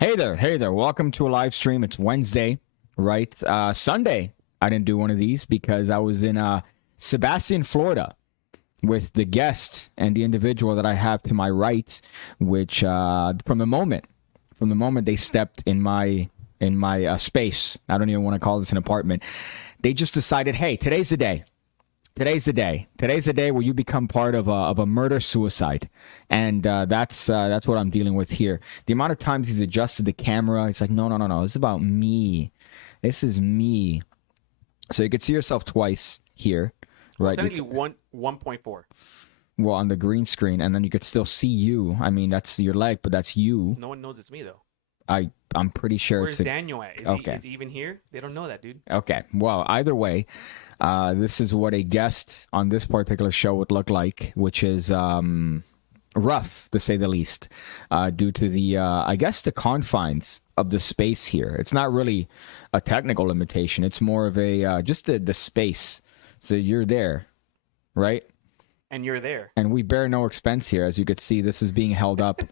Hey there. Welcome to a live stream. It's Wednesday, right? Sunday, I didn't do one of these because I was in Sebastian, Florida with the guest and the individual that I have to my right, which from the moment they stepped in my space, I don't even want to call this an apartment, they just decided, hey, today's the day. Today's the day where you become part of a murder-suicide. And that's what I'm dealing with here. The amount of times he's adjusted the camera, it's like, no. This is about me. This is me. So you could see yourself twice here, right? Technically 1.4. Well, on the green screen, and then you could still see you. I mean, that's your leg, but that's you. No one knows it's me, though. I'm pretty sure Where's Daniel at? Is he even here? They don't know that, dude. Okay. Well, either way, this is what a guest on this particular show would look like, which is rough, to say the least, due to the, I guess, the confines of the space here. It's not really a technical limitation. It's more of a, just the space. So you're there, right? And you're there. And we bear no expense here. As you could see, this is being held up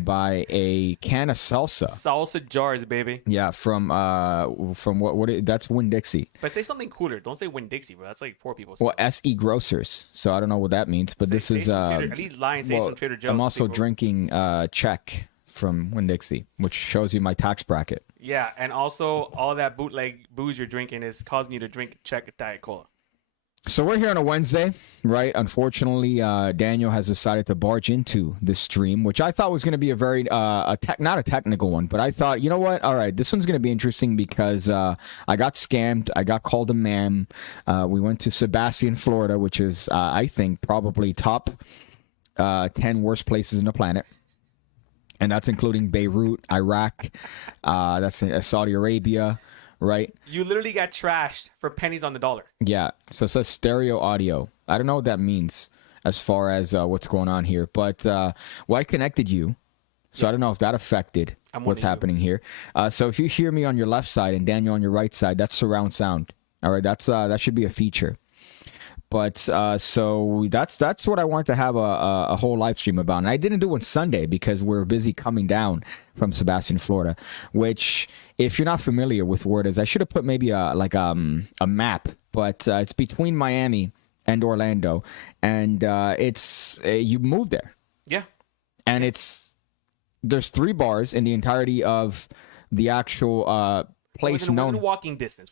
by a can of salsa. Salsa jars, baby. Yeah, from what that's Winn-Dixie. But say something cooler. Don't say Winn-Dixie, bro. That's like poor people. Well, SE Grocers. So I don't know what that means, but this is at least lie and say some Trader Joe's. I'm also people. drinking Czech from Winn-Dixie, which shows you my tax bracket. Yeah, and also all that bootleg booze you're drinking is causing you to drink Czech Diet Cola. So we're here on a Wednesday, right? Unfortunately, Daniel has decided to barge into this stream, which I thought was going to be a very, not a technical one, but I thought, you know what? All right, this one's going to be interesting because I got scammed. I got called a ma'am. We went to Sebastian, Florida, which is, I think, probably top 10 worst places in the planet. And that's including Beirut, Iraq, that's in Saudi Arabia. Right? You literally got trashed for pennies on the dollar. Yeah. So it says stereo audio. I don't know what that means as far as what's going on here. But well, I connected you. So I don't know if that affected what's happening here. So if you hear me on your left side and Daniel on your right side, that's surround sound. All right. That should be a feature. But so that's what I wanted to have a whole live stream about. And I didn't do it Sunday because we're busy coming down from Sebastian, Florida, which if you're not familiar with where it is, I should have put maybe a map, but it's between Miami and Orlando, and it's you moved there. Yeah. And there's 3 bars in the entirety of the actual place known. Within walking distance.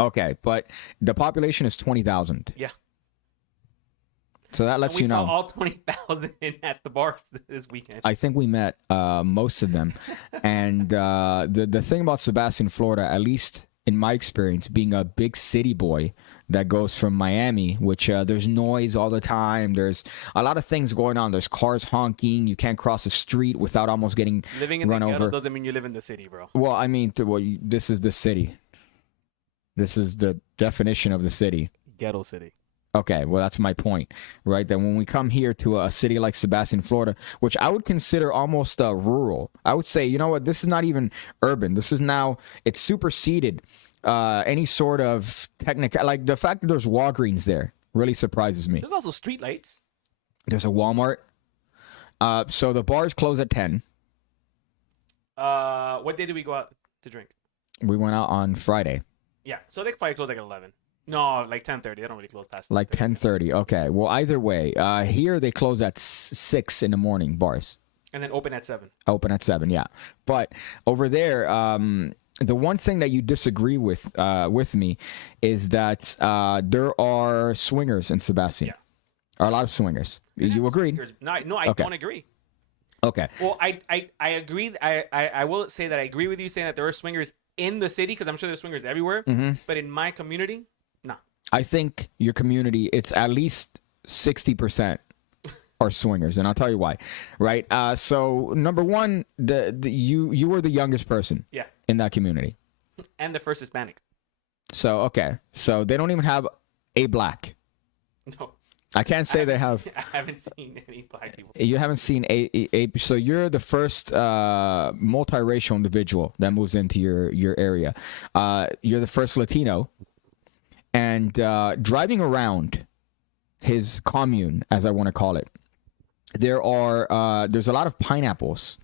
Okay, but the population is 20,000. Yeah. So that lets you know. We saw all 20,000 at the bars this weekend. I think we met most of them. And the thing about Sebastian, Florida, at least in my experience, being a big city boy that goes from Miami, which there's noise all the time. There's a lot of things going on. There's cars honking. You can't cross the street without almost getting Living in run the ghetto over. doesn't mean you live in the city, bro. Well, I mean, this is the city. This is the definition of the city. Ghetto city. Okay, well, that's my point, right? That when we come here to a city like Sebastian, Florida, which I would consider almost rural, I would say, you know what, this is not even urban. This is now, it's superseded any sort of technical, like the fact that there's Walgreens there really surprises me. There's also street lights. There's a Walmart. So the bars close at 10. What day did we go out to drink? We went out on Friday. Yeah, so they probably close like at 11. No, like 10:30. They don't really close past 10:30. Like 10:30. Okay. Well, either way, here they close at 6 in the morning, bars. And then open at 7. Open at 7, yeah. But over there, the one thing that you disagree with me is that there are swingers in Sebastian. Yeah. Are a lot of swingers. You agreed? No, I Okay. don't agree. Okay. Well, I agree. I will say that I agree with you saying that there are swingers in the city because I'm sure there's swingers everywhere. Mm-hmm. But in my community, no. I think your community, it's at least 60% are swingers, and I'll tell you why. Right? So number one, you were the youngest person. Yeah. In that community. And the first Hispanic. So okay. So they don't even have a black. No. I can't say they have. I haven't seen any black people. You haven't seen a so you're the first multiracial individual that moves into your area. You're the first Latino, and driving around his commune, as I want to call it, there's a lot of pineapples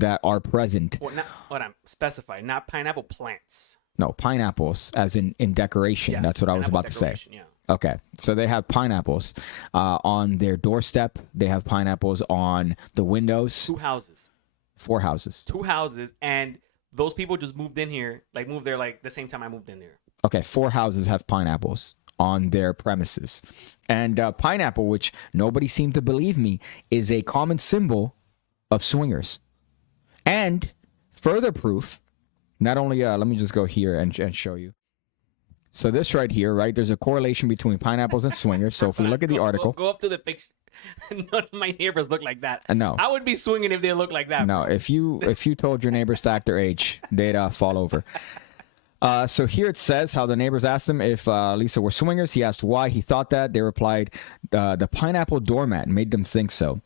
that are present. Well, not what I'm specifying, not pineapple plants. No, pineapples, as in decoration. Yeah, That's what I was about to say. Yeah. Okay, so they have pineapples on their doorstep. They have pineapples on the windows. 2 houses. 4 houses. 2 houses, and those people just moved in here, like moved there like the same time I moved in there. Okay, 4 houses have pineapples on their premises. And pineapple, which nobody seemed to believe me, is a common symbol of swingers. And further proof, not only, let me just go here and show you. So this right here, right, there's a correlation between pineapples and swingers. So if we look at the article. Go up to the picture. None of my neighbors look like that. No. I would be swinging if they look like that. No, if you told your neighbors to act their age, they'd fall over. So here it says how the neighbors asked him if Lisa were swingers. He asked why he thought that. They replied, the pineapple doormat made them think so.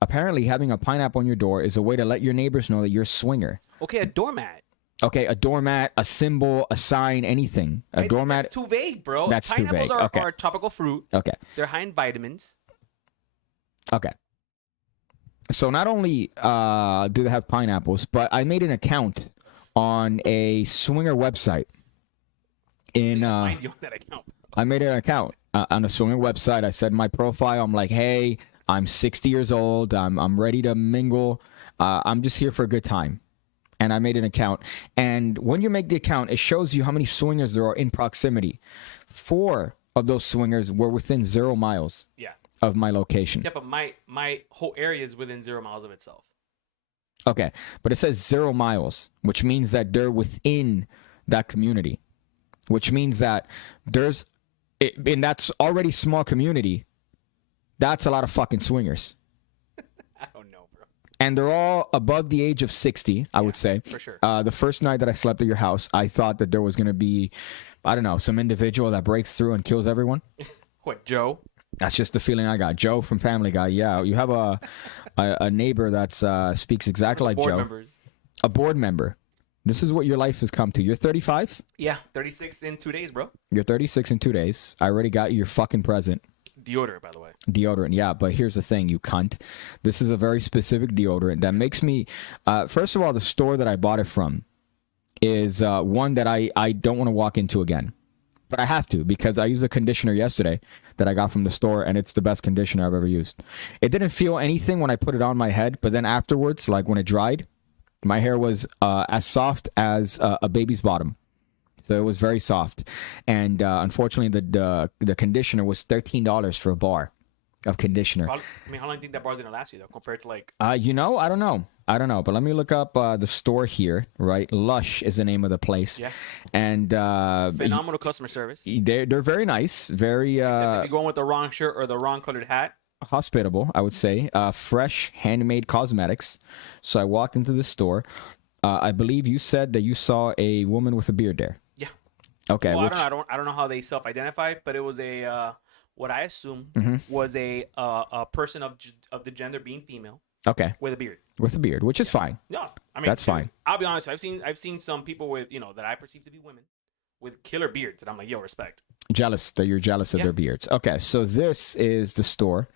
Apparently, having a pineapple on your door is a way to let your neighbors know that you're a swinger. Okay, a doormat. Okay, a doormat, a symbol, a sign, anything. A doormat. That's too vague, bro. That's too vague. Pineapples Okay. are a tropical fruit. Okay. They're high in vitamins. Okay. So not only do they have pineapples, but I made an account on a swinger website. Find you on that account. I made an account on a swinger website. I said in my profile, I'm like, hey, I'm 60 years old. I'm ready to mingle. I'm just here for a good time. And I made an account. And when you make the account, it shows you how many swingers there are in proximity. 4 of those swingers were within 0 miles of my location. Yeah, but my whole area is within 0 miles of itself. Okay, but it says 0 miles, which means that they're within that community, which means that and that's already small community. That's a lot of fucking swingers. I don't know, bro. And they're all above the age of 60, I would say. For sure. The first night that I slept at your house, I thought that there was going to be, I don't know, some individual that breaks through and kills everyone. What, Joe? That's just the feeling I got. Joe from Family Guy. Yeah, you have a neighbor that speaks exactly like board Joe. Members. A board member. This is what your life has come to. You're 35? Yeah, 36 in 2 days, bro. You're 36 in 2 days. I already got you your fucking present. Deodorant, by the way. Deodorant, yeah, but here's the thing, you cunt. This is a very specific deodorant that makes me... first of all, the store that I bought it from is one that I don't want to walk into again. But I have to, because I used a conditioner yesterday that I got from the store, and it's the best conditioner I've ever used. It didn't feel anything when I put it on my head, but then afterwards, like when it dried, my hair was as soft as a baby's bottom. So it was very soft. And unfortunately, the conditioner was $13 for a bar of conditioner. I mean, how long do you think that bar's going to last you, though, compared to like... I don't know. But let me look up the store here, right? Lush is the name of the place. Yeah. And phenomenal customer service. They're very nice, very Except if you're going with the wrong shirt or the wrong colored hat. Hospitable, I would say. Fresh, handmade cosmetics. So I walked into the store. I believe you said that you saw a woman with a beard there. Yeah. Okay. Well, I don't know how they self-identified, but it was a what I assume was a person of the gender being female. Okay. With a beard. With a beard, which is fine. No, I mean that's fine. I'll be honest. I've seen some people with that I perceive to be women with killer beards, and I'm like, yo, respect. Jealous that you're jealous of their beards. Okay, so this is the store,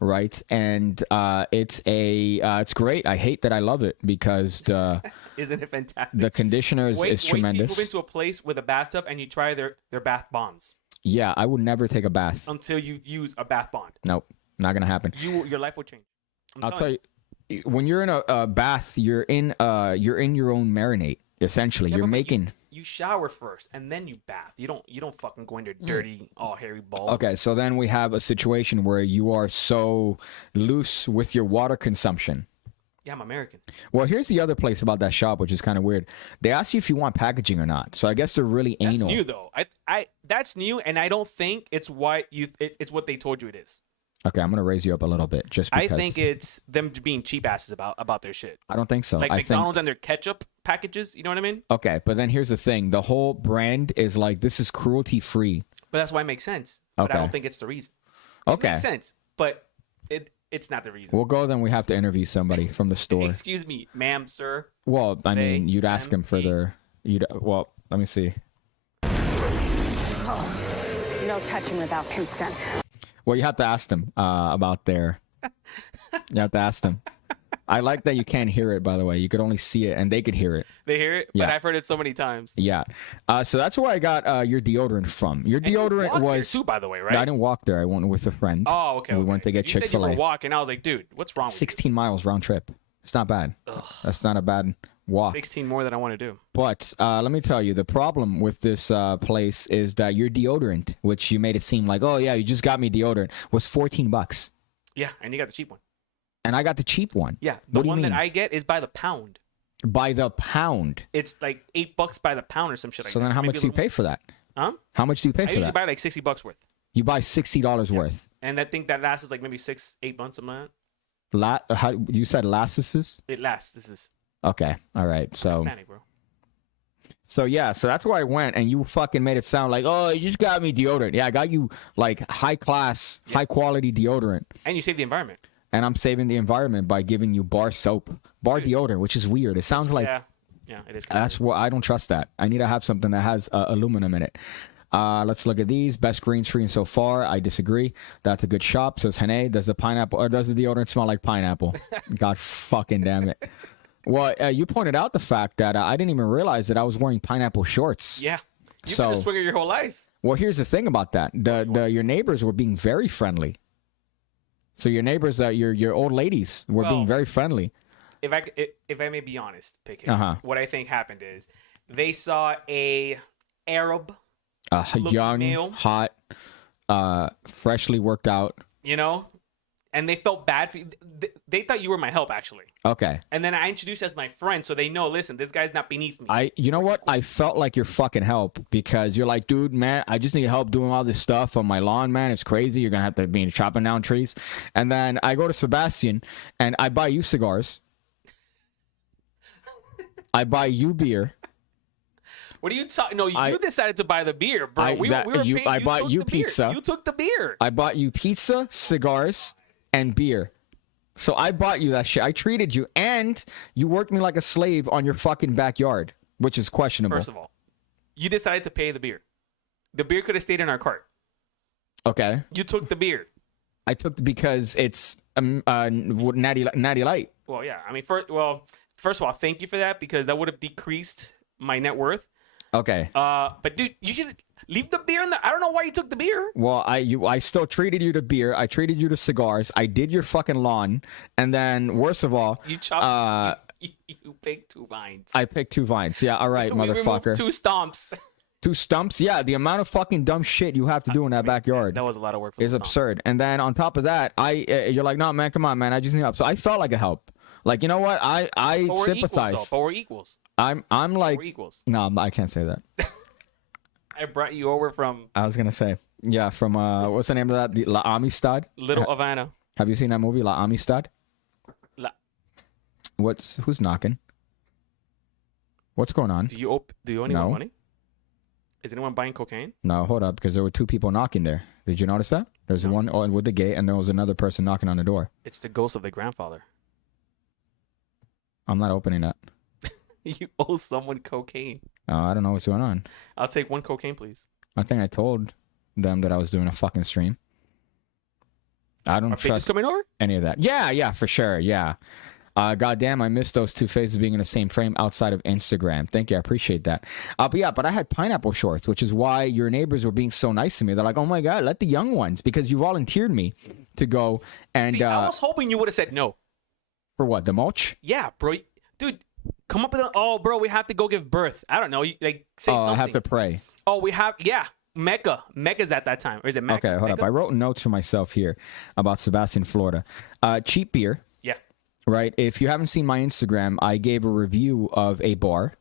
right? And it's great. I hate that I love it because isn't it fantastic? The conditioner is tremendous. Wait till you move into a place with a bathtub and you try their bath bombs. Yeah, I would never take a bath until you use a bath bond. Nope, not gonna happen. Your life will change. I'll tell you. When you're in a bath, you're in your own marinade. Essentially, you're making. You shower first and then you bath. You don't fucking go into dirty, all hairy balls. Okay, so then we have a situation where you are so loose with your water consumption. Yeah, I'm American. Well, here's the other place about that shop, which is kind of weird. They ask you if you want packaging or not. So I guess they're really anal. That's new though. That's new, and I don't think it's it's what they told you it is. Okay, I'm gonna raise you up a little bit just because. I think it's them being cheap asses about their shit. I don't think so. Like I McDonald's and their ketchup packages. You know what I mean? Okay, but then here's the thing: the whole brand is like, this is cruelty free. But that's why it makes sense. But I don't think it's the reason. It makes sense, but it's not the reason. We'll go. Then we have to interview somebody from the store. Excuse me, ma'am, sir. Well, I mean, you'd ask them for their. Well, let me see. No touching without consent. Well, you have to ask them about their. You have to ask them. I like that you can't hear it, by the way. You could only see it, and they could hear it. They hear it, Yeah. but I've heard it so many times. Yeah. So that's where I got your deodorant from. Your And you deodorant walked there was... too, by the way, right? No, I didn't walk there. I went with a friend. Oh, okay. We went to get You said you Chick-fil-A. were walking. I was like, dude, what's wrong with 16 miles round trip. It's not bad. That's not a bad walk. 16 more than I want to do. But let me tell you, the problem with this place is that your deodorant, which you made it seem like, oh yeah, you just got me deodorant, was $14. Yeah, and you got the cheap one. And I got the cheap one. Yeah, the What do you one that mean? I get is by the pound. By the pound. It's like $8 by the pound or some shit like So that. then how Maybe much a do you little pay for that? more. Huh? How much do you pay I for usually that? buy like $60 worth. You buy $60 worth. And I think that lasts like maybe 6-8 months a month. How, you said lasses? It lasts. This is Okay. All right. So Hispanic, bro. So yeah, so that's where I went, and you fucking made it sound like, oh, you just got me deodorant. Yeah, I got you like high class, high quality deodorant, And you save the environment. and I'm saving the environment by giving you bar soap, bar deodorant, which is weird. It sounds like Yeah, it is. that's what I don't trust that. I need to have something that has aluminum in it. Let's look at these. Best green screen so far. I disagree. That's a good shop. Says Hene. Does the pineapple or does the deodorant smell like pineapple? God fucking damn it. Well, you pointed out the fact that I didn't even realize that I was wearing pineapple shorts. Yeah. You've So- been a swigger your whole life. Well, here's the thing about that. Your neighbors were being very friendly. So your neighbors, your old ladies, were being Well, very friendly. If I may be honest, PigCake, Uh-huh. what I think happened is they saw a Arab, look Young, male. hot, freshly worked out. you know, and they felt bad for you. They thought you were my help, actually. Okay. And then I introduced you as my friend, so they know, listen, this guy's not beneath me. You know what? I felt like your fucking help because you're like, dude, man, I just need help doing all this stuff on my lawn, man. It's crazy. You're gonna have to be chopping down trees. And then I go to Sebastian and I buy you cigars. I buy you beer. What are you talking? No, you decided to buy the beer, bro. I bought took you the beer. pizza. You took the beer. I bought you pizza, cigars, and beer. So I bought you that shit. I treated you, and you worked me like a slave on your fucking backyard, which is questionable. First of all, you decided to pay the beer. The beer could have stayed in our cart. Okay. You took the beer. I took because it's natty light. Well, yeah. I mean, first of all, thank you for that because that would have decreased my net worth. Okay. But dude, you should leave the beer in the. I don't know why you took the beer. Well, I still treated you to beer. I treated you to cigars. I did your fucking lawn, and then worst of all, You chopped. You picked 2 vines. I picked 2 vines. Yeah, all right, We removed motherfucker. 2 stomps. 2 stumps. Yeah, the amount of fucking dumb shit you have to do in that backyard That was a lot of work. For is the stomps. absurd. And then on top of that, you're like, no, man, come on, man. I just need help. So I felt like a help. Like, you know what? I But we're sympathize. equals, though. But we're equals. I'm like, We're equals. no, I can't say that. I brought you over from I was gonna say, yeah, from what's the name of that? The La Amistad. Little Havana. Have you seen that movie, La Amistad? La- Who's knocking? What's going on? Do you owe anyone No. money? Is anyone buying cocaine? No, hold up, because there were 2 people knocking there. Did you notice that? There's one with the gate, and there was another person knocking on the door. It's the ghost of the grandfather. I'm not opening that. You owe someone cocaine. I don't know what's going on. I'll take 1 cocaine, please. I think I told them that I was doing a fucking stream. I don't Are pages trust coming over? any of that. Yeah, for sure. Yeah. Goddamn, I missed those 2 faces being in the same frame outside of Instagram. Thank you. I appreciate that. But I had pineapple shorts, which is why your neighbors were being so nice to me. They're like, oh my God, let the young ones, because you volunteered me to go and. See, I was hoping you would have said no. For what? The mulch? Yeah, bro. Dude, come up with bro, we have to go give birth. I don't know. Say something. I have to pray. Oh, we have, yeah. Mecca. Mecca's at that time. Or is it Mecca? Okay, hold up. I wrote notes for myself here about Sebastian, Florida. Cheap beer. Yeah. Right. If you haven't seen my Instagram, I gave a review of a bar,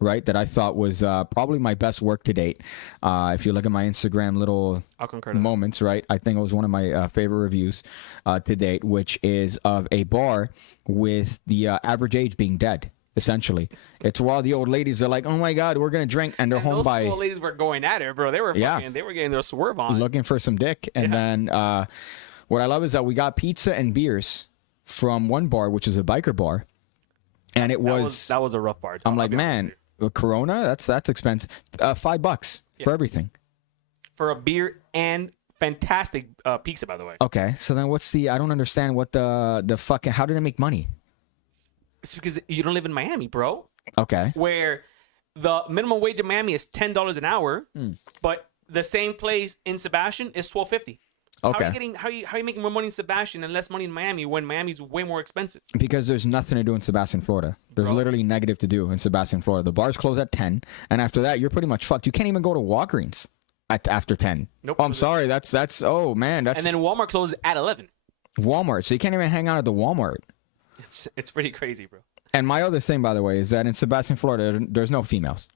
right, that I thought was probably my best work to date. If you look at my Instagram little I'll concur. moments, right, I think it was one of my favorite reviews to date, which is of a bar with the average age being dead. Essentially, it's while the old ladies are like, "Oh my God, we're gonna drink," and they're home those by old ladies were going at it, bro. They were they were getting their swerve on. looking for some dick. And then what I love is that we got pizza and beers from one bar, which is a biker bar, and that was a rough bar. I'm like, man, Corona, that's expensive. $5 for everything. For a beer and fantastic pizza, by the way. Okay, so then what's I don't understand what the fucking, how did it make money? It's because you don't live in Miami, bro. Okay. Where the minimum wage in Miami is $10 an hour, but the same place in Sebastian is $12.50. Okay. How are you making more money in Sebastian and less money in Miami when Miami's way more expensive? Because there's nothing to do in Sebastian, Florida. There's literally negative to do in Sebastian, Florida. The bars close at 10, and after that, you're pretty much fucked. You can't even go to Walgreens after 10. Nope. Oh, I'm sorry. That's oh man. That's And then Walmart closes at 11. Walmart. So you can't even hang out at the Walmart. It's pretty crazy, bro. And my other thing, by the way, is that in Sebastian, Florida, there's no females.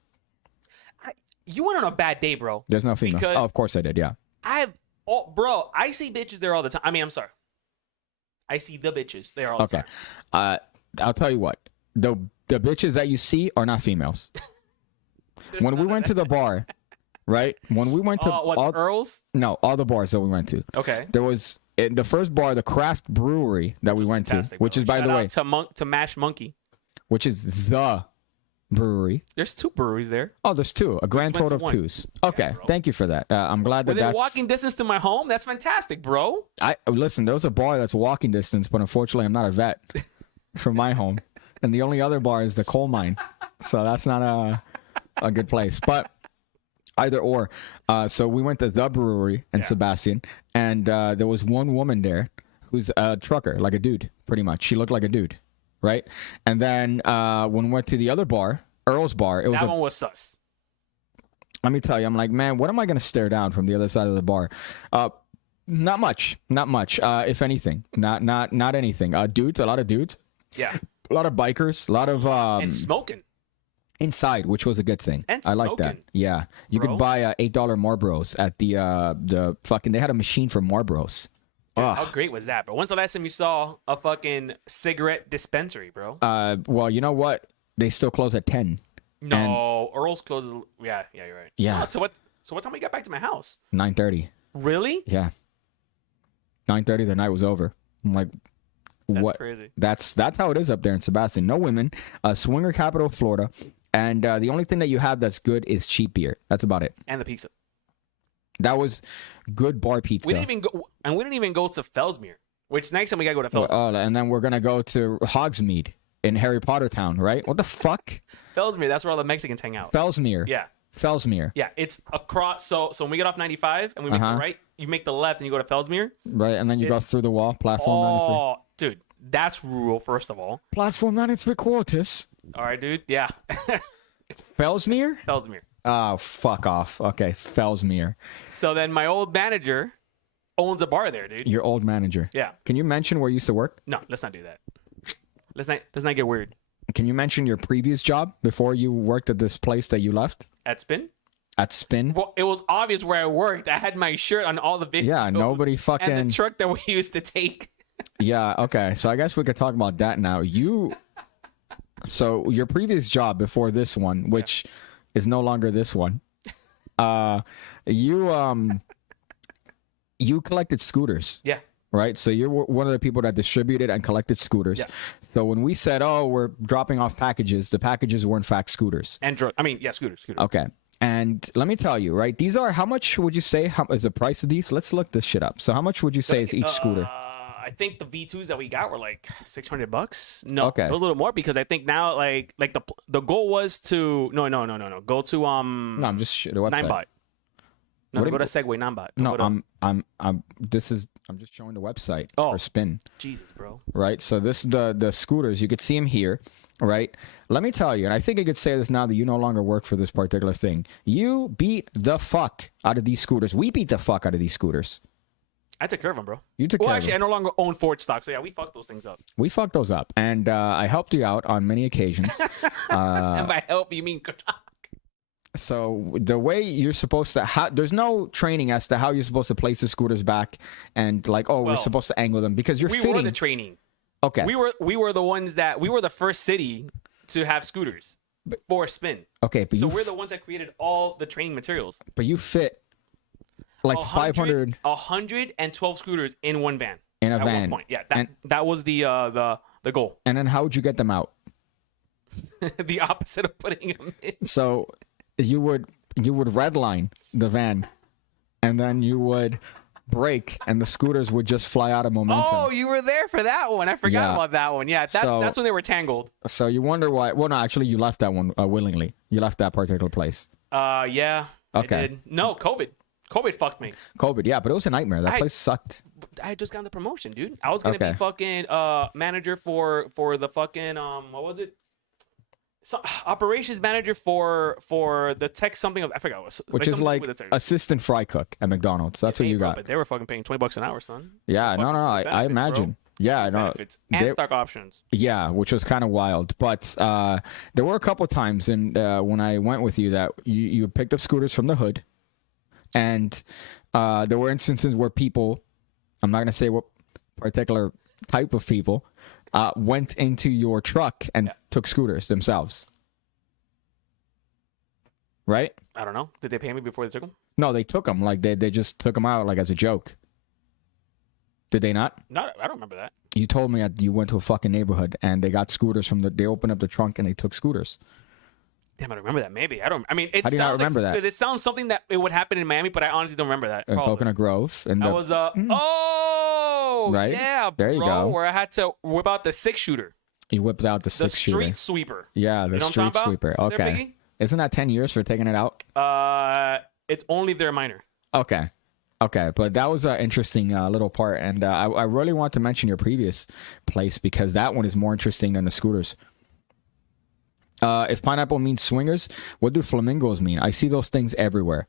You went on a bad day, bro. There's no females. Because Oh, of course I did. Yeah. Bro, I see bitches there all the time. I mean, I'm sorry. I see the bitches there all the Okay. time. I'll tell you what. The bitches that you see are not females. When we went to the bar, right? When we went to Earl's? No, all the bars that we went to. Okay. There was the first bar, the craft brewery that we went to, which is, by the way, to Mash Monkey, which is the brewery. There's 2 breweries there. Oh, there's 2. A grand total of 2. Okay, thank you for that. I'm glad that Within walking distance to my home. That's fantastic, bro. Listen, there was a bar that's walking distance, but unfortunately, I'm not a vet from my home, and the only other bar is the coal mine, so that's not a good place. But either or. So we went to the brewery in Sebastian, and there was one woman there who's a trucker, like a dude, pretty much. She looked like a dude. Right, and then when we went to the other bar, Earl's bar, that one was sus. Let me tell you, I'm like, man, what am I gonna stare down from the other side of the bar? Not much. If anything, not anything. Dudes, a lot of dudes. Yeah. A lot of bikers, a lot of and smoking inside, which was a good thing. And I like that. Yeah, you could buy $8 Marlboros at the fucking. They had a machine for Marlboros. Dude, how great was that, bro? When's the last time you saw a fucking cigarette dispensary, bro? Well, you know what? They still close at 10. No, Earl's closes. Yeah, you're right. Yeah. Oh, so what time we got back to my house? 9:30. Really? Yeah. 9:30. The night was over. I'm like, That's crazy. That's how it is up there in Sebastian. No women. Swinger capital of Florida, and the only thing that you have that's good is cheap beer. That's about it. And the pizza. That was good bar pizza. We didn't even go to Fellsmere, which next time we gotta go to Fellsmere. And then we're gonna go to Hogsmeade in Harry Potter Town, right? What the fuck? Fellsmere, that's where all the Mexicans hang out. Fellsmere. Yeah. Fellsmere. Yeah, it's across. So when we get off 95 and we make the right, you make the left and you go to Fellsmere. Right, and then you go through the wall, platform 93. Oh, dude, that's rural. First of all, platform 93/4. All right, dude. Yeah. Fellsmere. Fellsmere. Oh, fuck off. Okay, Fellsmere. So then my old manager owns a bar there, dude. Your old manager. Yeah. Can you mention where you used to work? No, let's not do that. Let's not get weird. Can you mention your previous job before you worked at this place that you left? At Spin? At Spin? Well, it was obvious where I worked. I had my shirt on all the videos. Yeah, nobody fucking... And the truck that we used to take. Yeah, okay. So I guess we could talk about that now. So your previous job before this one, which is no longer this one, you collected scooters. Yeah. Right? So you're one of the people that distributed and collected scooters. Yeah. So when we said, oh, we're dropping off packages, the packages were in fact scooters. And scooters. Okay. And let me tell you, right? These are, how much would you say is the price of these? Let's look this shit up. So how much would you say is each scooter? I think the V2s that we got were like $600. No, okay. It was a little more because I think now like the goal was to go to No, I'm just the website. 9bot. No, go to Segway 9bot. No, I'm just showing the website for Spin. Jesus, bro. Right? So this is the scooters. You could see them here, right? Let me tell you, and I think I could say this now that you no longer work for this particular thing. You beat the fuck out of these scooters. We beat the fuck out of these scooters. I took care of them, bro. You took care of them. I no longer own Ford stock, so yeah, we fucked those things up. We fucked those up, and I helped you out on many occasions. And by help, you mean good luck. So the way you're supposed to, there's no training as to how you're supposed to place the scooters back, and like, we're supposed to angle them because you're fitting. We were the training. Okay. We were the ones we were the first city to have scooters for Spin. Okay, but so we're the ones that created all the training materials. But you fit like 112 scooters in one van. In a at van. One point. Yeah, that was the goal. And then how would you get them out? The opposite of putting them in. So you would redline the van, and then you would break and the scooters would just fly out of momentum. Oh, you were there for that one. I forgot about that one. Yeah, that's when they were tangled. So you wonder why. Well, no, actually, you left that one willingly. You left that particular place. Yeah. Okay. I did. No, COVID fucked me. COVID, yeah, but it was a nightmare. That place sucked. I had just gotten the promotion, dude. I was gonna be fucking manager for the fucking what was it? Operations manager for the tech something of I forgot what. Which is like assistant fry cook at McDonald's. That's what you got. But they were fucking paying $20 an hour, son. Yeah, no. I imagine. Bro. Yeah, I know. Benefits and stock options. Yeah, which was kind of wild. But there were a couple times, and when I went with you, that you picked up scooters from the hood, and there were instances where people, I'm not gonna say what particular type of people, went into your truck and took scooters themselves. Right? I don't know. Did they pay me before they took them? No, they took them. Like, they just took them out, like, as a joke. Did they not? No, I don't remember that. You told me that you went to a fucking neighborhood and they got scooters they opened up the trunk and they took scooters. Damn, I don't remember that. Maybe. I mean, it How do you not remember that? Because it sounds something that it would happen in Miami, but I honestly don't remember that. In Coconut Grove. I was, right? Yeah, there you go. Where I had to whip out the 6-shooter. You whipped out the 6-shooter. The street sweeper. Yeah, the street sweeper. Okay. Isn't that 10 years for taking it out? It's only if they're minor. Okay, but that was an interesting little part, and I really want to mention your previous place because that one is more interesting than the scooters. If pineapple means swingers, what do flamingos mean? I see those things everywhere.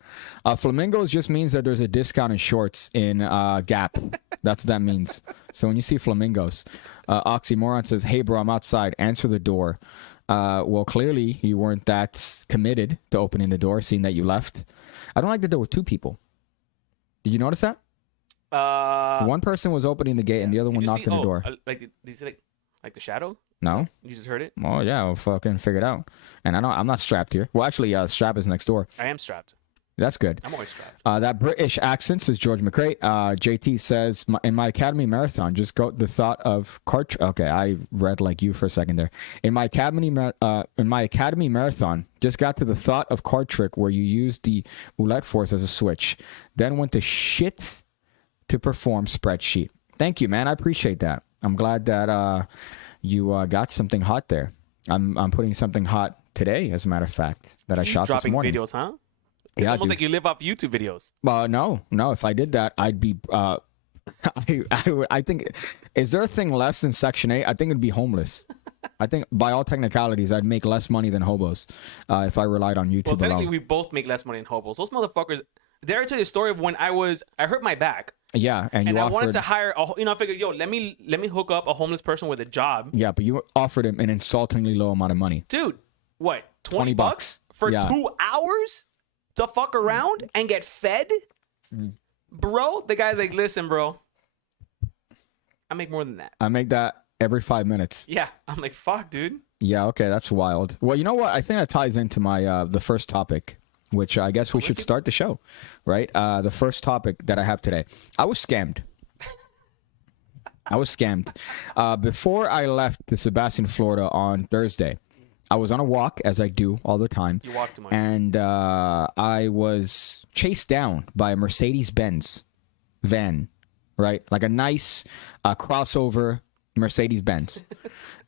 Flamingos just means that there's a discount in shorts in Gap. That's what that means. So when you see flamingos, Oxymoron says, "Hey bro, I'm outside. Answer the door." Well, clearly you weren't that committed to opening the door, seeing that you left. I don't like that there were 2 people. Did you notice that? One person was opening the gate and the other one knocked on the door. Did you see like the shadow? No. You just heard it? Oh yeah, I'll fucking figure it out. And I'm not strapped here. Well, actually, strap is next door. I am strapped. That's good. I'm always strapped. That British accent, says George McCray. JT says, in my academy marathon, just got the thought of cart. Okay, I read like you for a second there. In my academy marathon, just got to the thought of card trick where you use the Oulette force as a switch, then went to shit to perform spreadsheet. Thank you, man. I appreciate that. I'm glad that you got something hot there. I'm putting something hot today, as a matter of fact, that I shot this morning. Dropping videos, huh? It's almost like you live off YouTube videos. No. If I did that, I'd be. I think. Is there a thing less than Section 8? I think it'd be homeless. I think by all technicalities, I'd make less money than hobos if I relied on YouTube. Well, technically, alone. we both make less money than hobos. Those motherfuckers. Did I tell you the story of when I hurt my back? Yeah, and I wanted to hire. I figured, let me hook up a homeless person with a job. Yeah, but you offered him an insultingly low amount of money. Dude, what? $20 for 2 hours? To fuck around and get fed? Bro, the guy's like, listen, bro, I make more than that. I make that every 5 minutes. Yeah, I'm like, fuck, dude. Yeah, okay, that's wild. Well, you know what? I think that ties into my the first topic, which I guess we should start the show, right? The first topic that I have today. I was scammed. Before I left to Sebastian, Florida on Thursday, I was on a walk, as I do all the time. You walk too much. And I was chased down by a Mercedes-Benz van, right? Like a nice crossover Mercedes-Benz.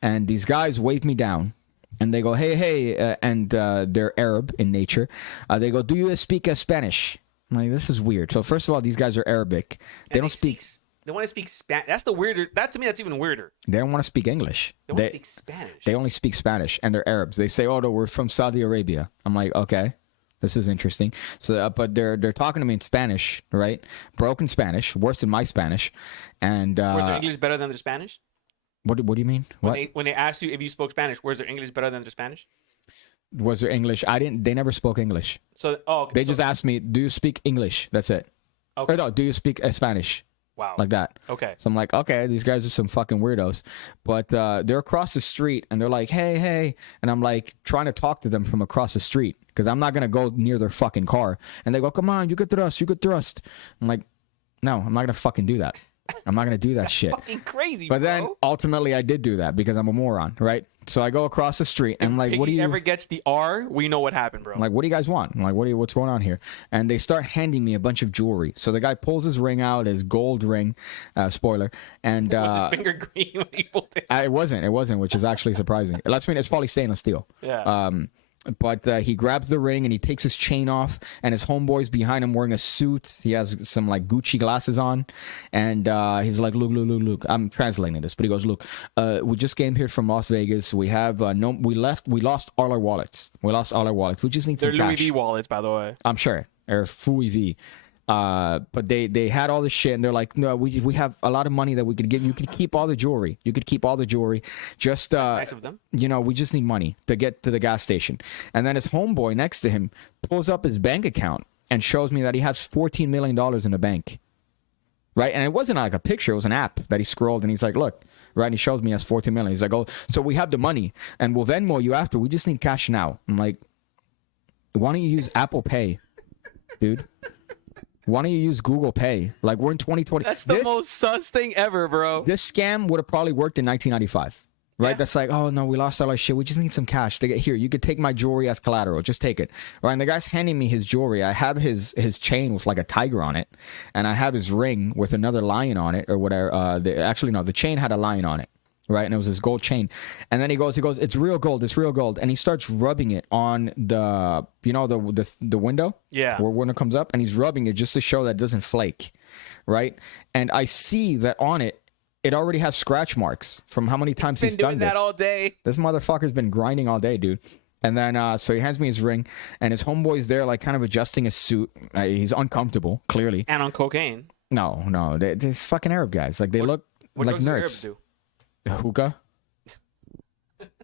And these guys waved me down. And they go, hey, and they're Arab in nature. They go, do you speak Spanish? I'm like, this is weird. So first of all, these guys are Arabic. They don't speak... They want to speak Spanish. That's the weirder. That to me, that's even weirder. They don't want to speak English. They want to speak Spanish. They only speak Spanish, and they're Arabs. They say, "Oh, no, we're from Saudi Arabia." I'm like, okay, this is interesting. So, but they're talking to me in Spanish, right? Broken Spanish, worse than my Spanish. And was their English better than their Spanish? What do you mean? When they asked you if you spoke Spanish, was their English better than their Spanish? Was their English? They never spoke English. So, they just asked me, "Do you speak English?" That's it. Okay. Or no, do you speak Spanish? Wow. Like that. Okay. So I'm like, okay, these guys are some fucking weirdos. But they're across the street and they're like, hey. And I'm like trying to talk to them from across the street because I'm not going to go near their fucking car. And they go, come on, you could thrust. I'm like, no, I'm not going to fucking do that. I'm not gonna do that shit. Fucking crazy, But bro. then ultimately I did do that because I'm a moron, right? So I go across the street and I'm like, what do Piggy you ever gets the R, we know what happened, bro. I'm like, what do you guys want? I'm like, what's going on here? And they start handing me a bunch of jewelry. So the guy pulls his ring out, his gold ring, spoiler, and Was his finger green when he pulled it? it wasn't, which is actually surprising. Let's mean it's probably stainless steel. Yeah. But he grabs the ring and he takes his chain off, and his homeboy's behind him wearing a suit. He has some like Gucci glasses on, and he's like, look. I'm translating this, but he goes, look, we just came here from Las Vegas. We have we lost all our wallets. We just need some They're cash. Louis V wallets, by the way. I'm sure, or Fui V. But they had all this shit, and they're like, no, we have a lot of money that we could give. You could keep all the jewelry. Just That's nice of them. we just need money to get to the gas station. And then his homeboy next to him pulls up his bank account and shows me that he has $14 million in the bank. Right, and it wasn't like a picture; it was an app that he scrolled, and he's like, look. Right, and he shows me he has 14 million. He's like, oh, so we have the money, and we'll Venmo you after. We just need cash now. I'm like, why don't you use Apple Pay, dude? Why don't you use Google Pay? Like, we're in 2020. That's the most sus thing ever, bro. This scam would have probably worked in 1995, right? Yeah. That's like, oh, no, we lost all our shit. We just need some cash. To get here, you could take my jewelry as collateral. Just take it. Right? And the guy's handing me his jewelry. I have his chain with like a tiger on it. And I have his ring with another lion on it or whatever. The chain had a lion on it. Right, and it was his gold chain, and then he goes, it's real gold, and he starts rubbing it on the window, where window comes up, and he's rubbing it just to show that it doesn't flake, right? And I see that on it already has scratch marks from how many times he's done this. Been doing that all day. This motherfucker's been grinding all day, dude. And then so he hands me his ring, and his homeboy's there, like kind of adjusting his suit. He's uncomfortable, clearly. And on cocaine. No, these fucking Arab guys, like they look like nerds. Hookah,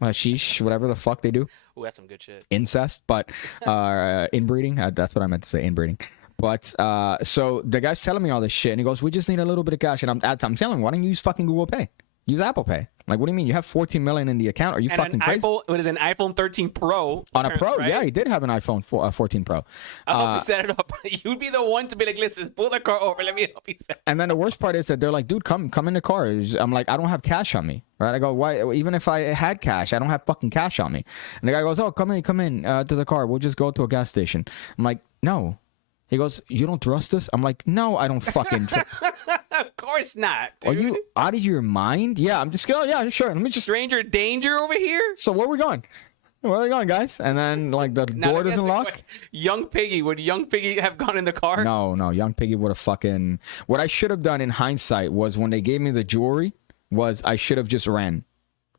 sheesh, whatever the fuck they do. Ooh, that's some good shit. Incest, but inbreeding. That's what I meant to say, inbreeding. But so the guy's telling me all this shit, and he goes, "We just need a little bit of cash." And I'm telling him, why don't you use fucking Google Pay? Use Apple Pay. Like, what do you mean? You have 14 million in the account? Are you fucking crazy? What is an iPhone 13 Pro? On a Pro, right? yeah, he did have an iPhone 14 Pro. I hope you set it up. You'd be the one to be like, listen, pull the car over. Let me help you set it. And then the worst part is that they're like, dude, come in the car. I'm like, I don't have cash on me. Right? I go, why? Even if I had cash, I don't have fucking cash on me. And the guy goes, oh, come in to the car. We'll just go to a gas station. I'm like, no. He goes, you don't trust us? I'm like, no, I don't fucking trust. Of course not, dude. Are you out of your mind? Yeah, I'm just going, yeah, sure. Let me just. Stranger danger over here? So where are we going? Where are we going, guys? And then, like, the door doesn't lock. Young Piggy, would Young Piggy have gone in the car? No, Young Piggy would have fucking. What I should have done in hindsight was when they gave me the jewelry, was I should have just ran.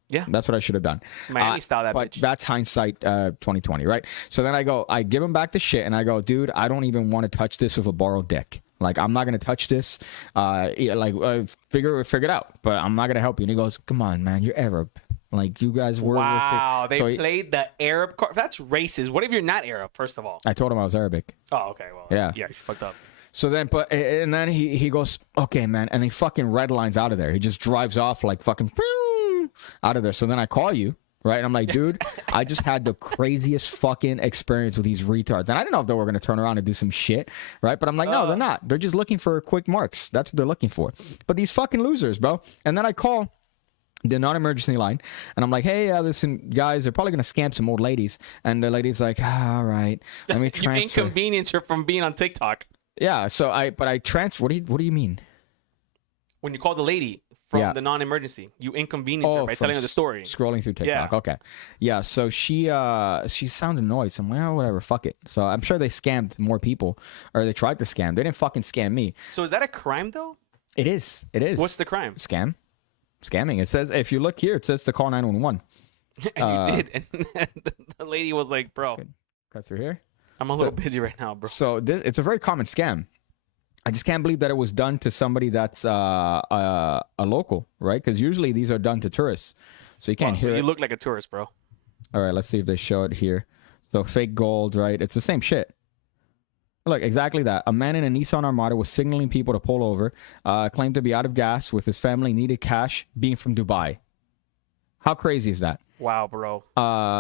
Yeah. That's what I should have done. Miami style that but bitch. That's hindsight 2020, right? So then I give him back the shit, and I go, dude, I don't even want to touch this with a borrowed dick. Like, I'm not going to touch this. Figure it out, but I'm not going to help you. And he goes, come on, man, you're Arab. Like, you guys were. Wow, they played the Arab card. That's racist. What if you're not Arab, first of all? I told him I was Arabic. Oh, okay. Well, yeah, you fucked up. So then, and then he goes, okay, man, and he fucking red lines out of there. He just drives off like fucking out of there. So then I call you, right? And I'm like, dude, I just had the craziest fucking experience with these retards. And I didn't know if they were going to turn around and do some shit, right? But I'm like, no, they're not. They're just looking for quick marks. That's what they're looking for. But these fucking losers, bro. And then I call the non-emergency line, and I'm like, hey, listen, guys, they're probably going to scam some old ladies. And the lady's like, all right, let me transfer. You inconvenience her from being on TikTok. Yeah, so I transfer. What do you mean? When you call the lady from the non-emergency, you inconvenience her by telling her the story. Scrolling through TikTok. Yeah. Okay. Yeah, so she sounded annoyed. So I'm like, oh, whatever, fuck it. So I'm sure they scammed more people, or they tried to scam. They didn't fucking scam me. So is that a crime though? It is. What's the crime? Scamming. It says, if you look here, it says to call 911. And you did. And the lady was like, bro. Cut through here. I'm a little busy right now, bro. So it's a very common scam. I just can't believe that it was done to somebody that's a local, right? Because usually these are done to tourists, so you can't hear it. You look like a tourist, bro. All right, let's see if they show it here. So fake gold, right? It's the same shit. Look, exactly that. A man in a Nissan Armada was signaling people to pull over, claimed to be out of gas with his family, needed cash, being from Dubai. How crazy is that? Wow, bro.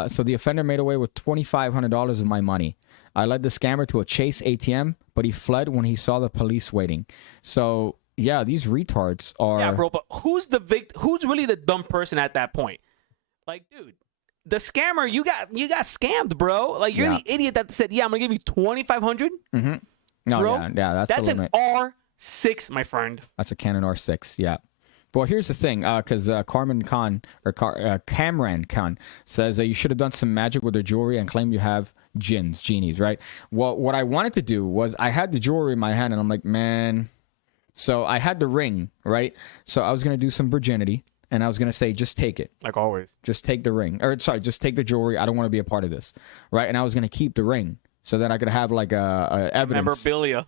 So the offender made away with $2,500 of my money. I led the scammer to a Chase ATM, but he fled when he saw the police waiting. So yeah, these retards are. Yeah, bro. But who's really the dumb person at that point? Like, dude, the scammer, you got scammed, bro. Like, you're the idiot that said, "Yeah, I'm gonna give you 2,500." Mm-hmm. No, bro, yeah, that's the limit. An R6, my friend. That's a Canon R6. Yeah. Well, here's the thing, because Cameron Khan says you should have done some magic with the jewelry and claim you have genies, right? Well, what I wanted to do was I had the jewelry in my hand, and I'm like, man. So I had the ring, right? So I was gonna do some virginity, and I was gonna say, just take it, like always. Just take the ring, or sorry, just take the jewelry. I don't want to be a part of this, right? And I was gonna keep the ring. So then I could have like a evidence memorabilia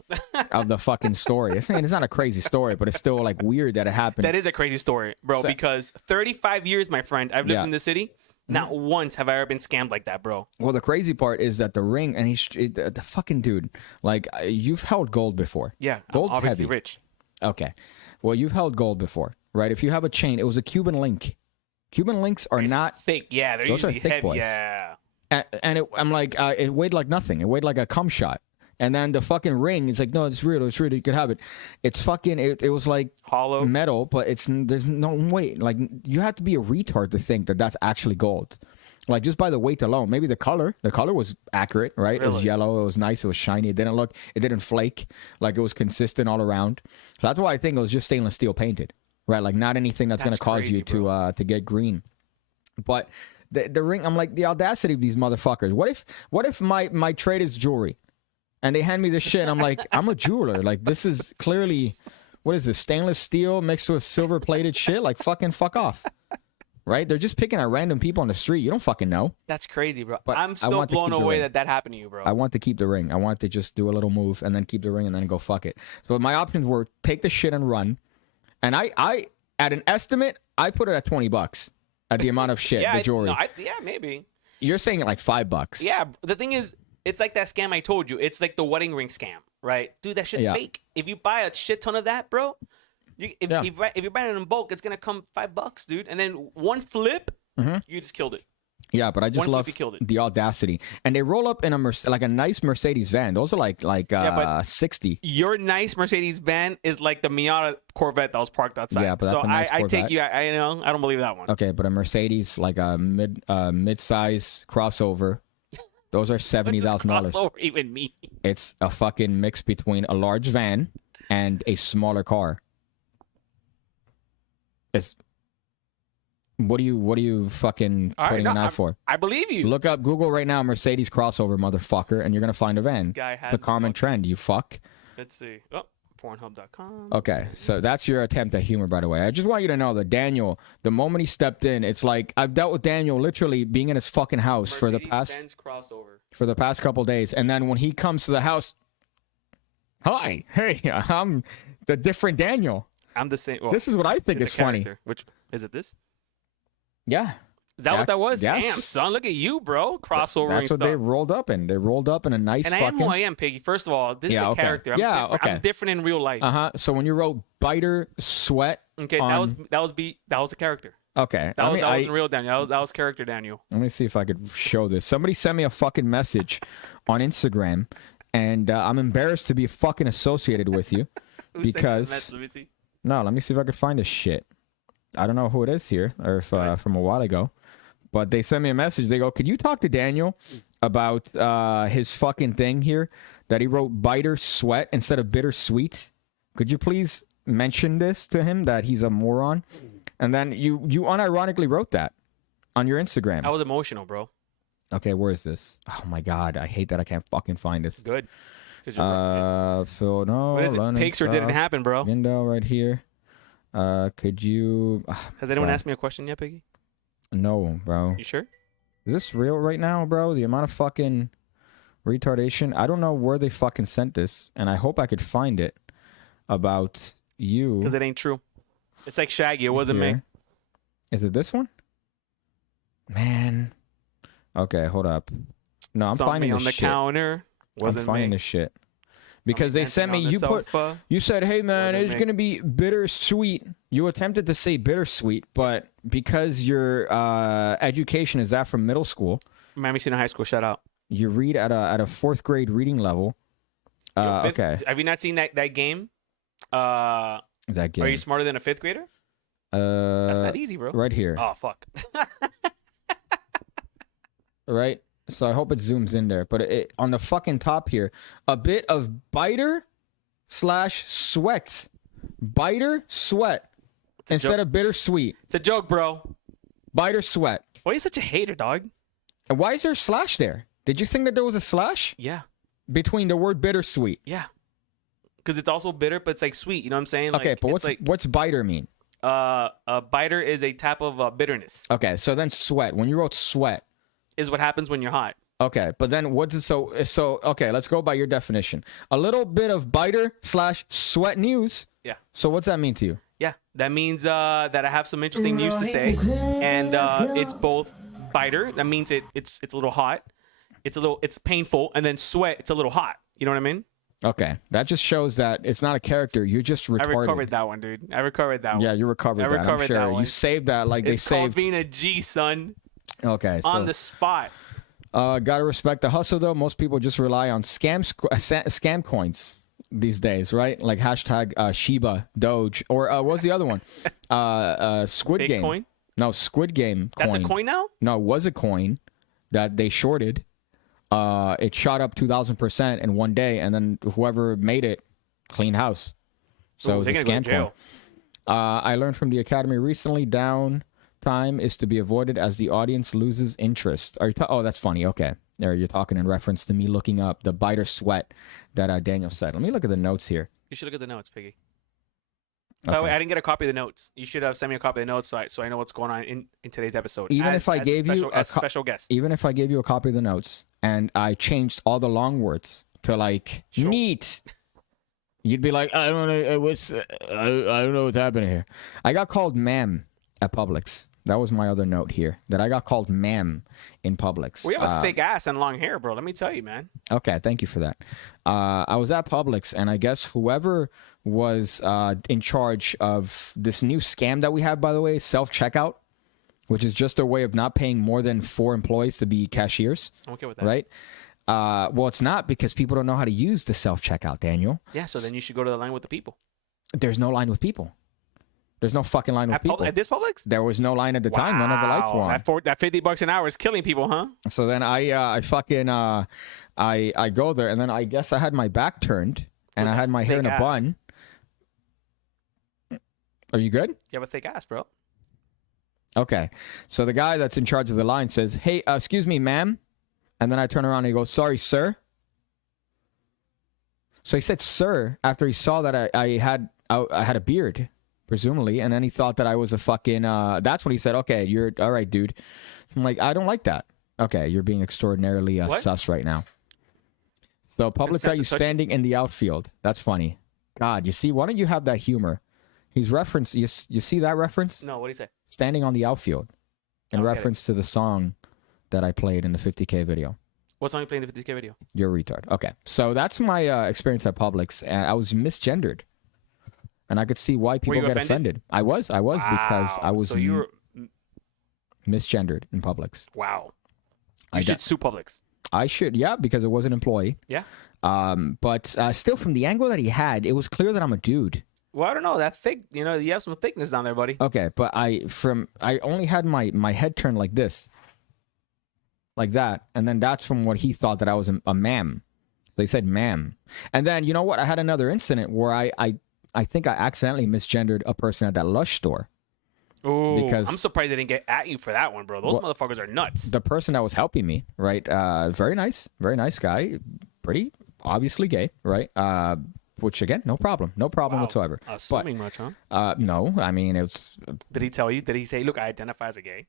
of the fucking story. It's not a crazy story, but it's still like weird that it happened. That is a crazy story, bro. Because 35 years, my friend, I've lived in the city. Not once have I ever been scammed like that, bro. Well, the crazy part is that the ring and the fucking dude. Like you've held gold before. Yeah, gold's I'm obviously heavy. rich. Okay, well you've held gold before, right? If you have a chain, it was a Cuban link. Cuban links are not thick. Yeah, they're those usually are thick heavy. boys. Yeah. And I'm like, it weighed like nothing. It weighed like a cum shot. And then the fucking ring is like, no, it's real. It's real. You could have it. It's fucking. It was like hollow metal, but there's no weight. Like you have to be a retard to think that that's actually gold. Like just by the weight alone. Maybe the color was accurate, right? Really? It was yellow. It was nice. It was shiny. It didn't flake. Like it was consistent all around. So that's why I think it was just stainless steel painted, right? Like not anything that's gonna cause you to get green. But the ring, I'm like, the audacity of these motherfuckers. What if my trade is jewelry and they hand me this shit and I'm like, I'm a jeweler. Like this is clearly, what is this, stainless steel mixed with silver plated shit? Like fuck off. Right? They're just picking at random people on the street. You don't fucking know. That's crazy, bro. But I'm still blown away that happened to you, bro. I want to keep the ring. I want to just do a little move and then keep the ring and then go fuck it. So my options were take the shit and run. And I at an estimate, I put it at $20. At the amount of shit, the jewelry. Maybe. You're saying like $5. Yeah, the thing is, it's like that scam I told you. It's like the wedding ring scam, right? Dude, that shit's fake. If you buy a shit ton of that, bro, if you're buying it in bulk, it's gonna come $5, dude. And then one flip, you just killed it. Yeah, but I just love the audacity, and they roll up in a nice Mercedes van. Those are like 60. Your nice Mercedes van is like the Miata Corvette that was parked outside. Yeah, but that's a nice I Corvette. take you. I don't believe that one. Okay, but a Mercedes like a mid-size crossover. Those are $70,000. Crossover even mean? It's a fucking mix between a large van and a smaller car. What are you fucking putting an eye for? I believe you. Look up Google right now, Mercedes crossover, motherfucker, and you're gonna find a van. This guy has the common trend. You fuck. Let's see. Oh, Pornhub.com. Okay, so that's your attempt at humor, by the way. I just want you to know that Daniel, the moment he stepped in, it's like I've dealt with Daniel literally being in his fucking house for the past couple days, and then when he comes to the house, hi, hey, I'm the different Daniel. I'm the same. Well, this is what I think is funny. Which is it? This? Yeah. Is that what that was? Yes. Damn, son, look at you, bro. Crossover. That's what they rolled up in. They rolled up in a nice and fucking... I am who I am, Piggy. First of all, this is a character. I'm different in real life. So when you wrote biter, sweat... Okay, that was a character. Okay. That wasn't real Daniel. That was character Daniel. Let me see if I could show this. Somebody sent me a fucking message on Instagram, and I'm embarrassed to be fucking associated with you. Because... Let me see. No, let me see if I could find this shit. I don't know who it is here, or if from a while ago. But they sent me a message. They go, could you talk to Daniel about his fucking thing here that he wrote biter sweat instead of bittersweet? Could you please mention this to him that he's a moron? And then you unironically wrote that on your Instagram. I was emotional, bro. Okay, where is this? Oh my god, I hate that I can't fucking find this. Good. Phil, no. What is it? Pigs or didn't happen, bro? Window right here. Could you? Has anyone asked me a question yet, Piggy? No, bro. You sure? Is this real right now, bro? The amount of fucking retardation. I don't know where they fucking sent this, and I hope I could find it about you. Because it ain't true. It's like Shaggy. It wasn't me. Is it this one? Man. Okay, hold up. No, I'm finding this shit. on the counter. Wasn't I'm finding me. this shit. Because they sent me, you said, hey man, it's going to be bittersweet. You attempted to say bittersweet, but because your education is that from middle school. Miami Senior High School, shout out. You read at a 4th grade reading level. Okay. Have you not seen that game? that game. Are you smarter than a 5th grader? That's not easy, bro. Right here. Oh, fuck. Right? So I hope it zooms in there. But on the fucking top here, a bit of biter / sweat. Biter, sweat. Instead of bittersweet. It's a joke, bro. Biter, sweat. Why are you such a hater, dog? And why is there a slash there? Did you think that there was a slash? Yeah. Between the word bittersweet? Yeah. Because it's also bitter, but it's like sweet. You know what I'm saying? Okay, like, but what's biter mean? A biter is a type of bitterness. Okay, so then sweat. When you wrote sweat. Is what happens when you're hot. Okay, but then what's it? So okay, let's go by your definition. A little bit of biter / sweat news. Yeah. So what's that mean to you? Yeah, that means that I have some interesting news to say, and it's both biter. That means it's a little hot. It's painful, and then sweat. It's a little hot. You know what I mean? Okay, that just shows that it's not a character. You're just retarded. I recovered that one, dude. I recovered that one. Yeah, you recovered that. I'm sure. That one. You saved that like it's they called saved. being a G, son. Okay, so on the spot. Gotta respect the hustle though. Most people just rely on scam coins these days, right? Like hashtag Shiba, Doge, or what was the other one? Squid Game. Bitcoin? No, Squid Game coin. That's a coin now? No, it was a coin that they shorted. It shot up 2,000% in one day, and then whoever made it cleaned house. So it was a scam coin. I learned from the academy recently. Downtime is to be avoided as the audience loses interest. Are you? Oh, that's funny. Okay, there you're talking in reference to me looking up the biter sweat that Daniel said. Let me look at the notes here. You should look at the notes, Piggy. Okay. By the way, I didn't get a copy of the notes. You should have sent me a copy of the notes so I know what's going on in today's episode. Even if I gave you a special guest. Even if I gave you a copy of the notes and I changed all the long words to like neat, you'd be like, I don't know I don't know what's happening here. I got called ma'am at Publix. That was my other note here, that I got called ma'am in Publix. We have a thick ass and long hair, bro. Let me tell you, man. Okay, thank you for that. I was at Publix, and I guess whoever was in charge of this new scam that we have, by the way, self-checkout, which is just a way of not paying more than 4 employees to be cashiers. I'm okay with that. Right? Well, it's not, because people don't know how to use the self-checkout, Daniel. Yeah, so then you should go to the line with the people. There's no line with people. There's no fucking line with people. At this Publix? There was no line at the time. None of the lights were on. That $50 an hour is killing people, huh? So then I go there, and then I guess I had my back turned, and I had my hair in a bun. Are you good? You have a thick ass, bro. Okay. So the guy that's in charge of the line says, hey, excuse me, ma'am. And then I turn around and he goes, sorry, sir. So he said, sir, after he saw that I had a beard, presumably, and then he thought that I was a fucking, that's when he said, okay, you're, all right, dude. So I'm like, I don't like that. Okay, you're being extraordinarily sus right now. So Publix got you standing in the outfield. That's funny. God, you see, why don't you have that humor? He's referenced, you see that reference? No, what do you say? Standing on the outfield. In reference to the song that I played in the 50K video. What song you playing in the 50K video? You're a retard. Okay, so that's my experience at Publix. And I was misgendered. And I could see why people get offended. I was because I was so you were misgendered in Publix. Wow. You should sue Publix. I should, yeah, because it was an employee. Yeah. But still, from the angle that he had, it was clear that I'm a dude. Well, I don't know. That thick, you have some thickness down there, buddy. Okay, but I only had my head turned like this. Like that. And then that's from what he thought that I was a ma'am. So he said ma'am. And then, you know what? I had another incident where I think I accidentally misgendered a person at that Lush store. Oh, I'm surprised they didn't get at you for that one, bro. Those motherfuckers are nuts. The person that was helping me, right? Very nice guy. Pretty obviously gay, right? Which again, no problem whatsoever. Assuming much, huh? No, I mean it was. Did he tell you? Did he say, "Look, I identify as a gay"?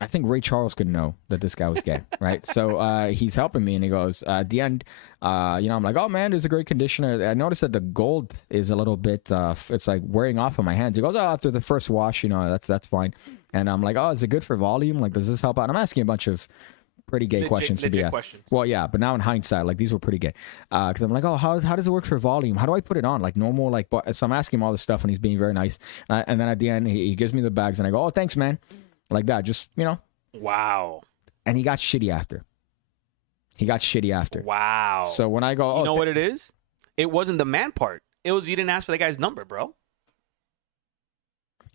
I think Ray Charles could know that this guy was gay, right? So he's helping me, and he goes at the end. I'm like, oh man, there's a great conditioner. I noticed that the gold is a little bit. It's like wearing off on my hands. He goes, oh, after the first wash, that's fine. And I'm like, oh, is it good for volume? Like, does this help out? And I'm asking a bunch of pretty gay questions to be questions. Well, yeah, but now in hindsight, like these were pretty gay. Because I'm like, oh, how does it work for volume? How do I put it on? Like normal, like. So I'm asking him all this stuff, and he's being very nice. And then at the end, he gives me the bags, and I go, oh, thanks, man. Like that, just Wow. And he got shitty after. Wow. So when I go, you know what it is? It wasn't the man part. it was you didn't ask for the guy's number, bro.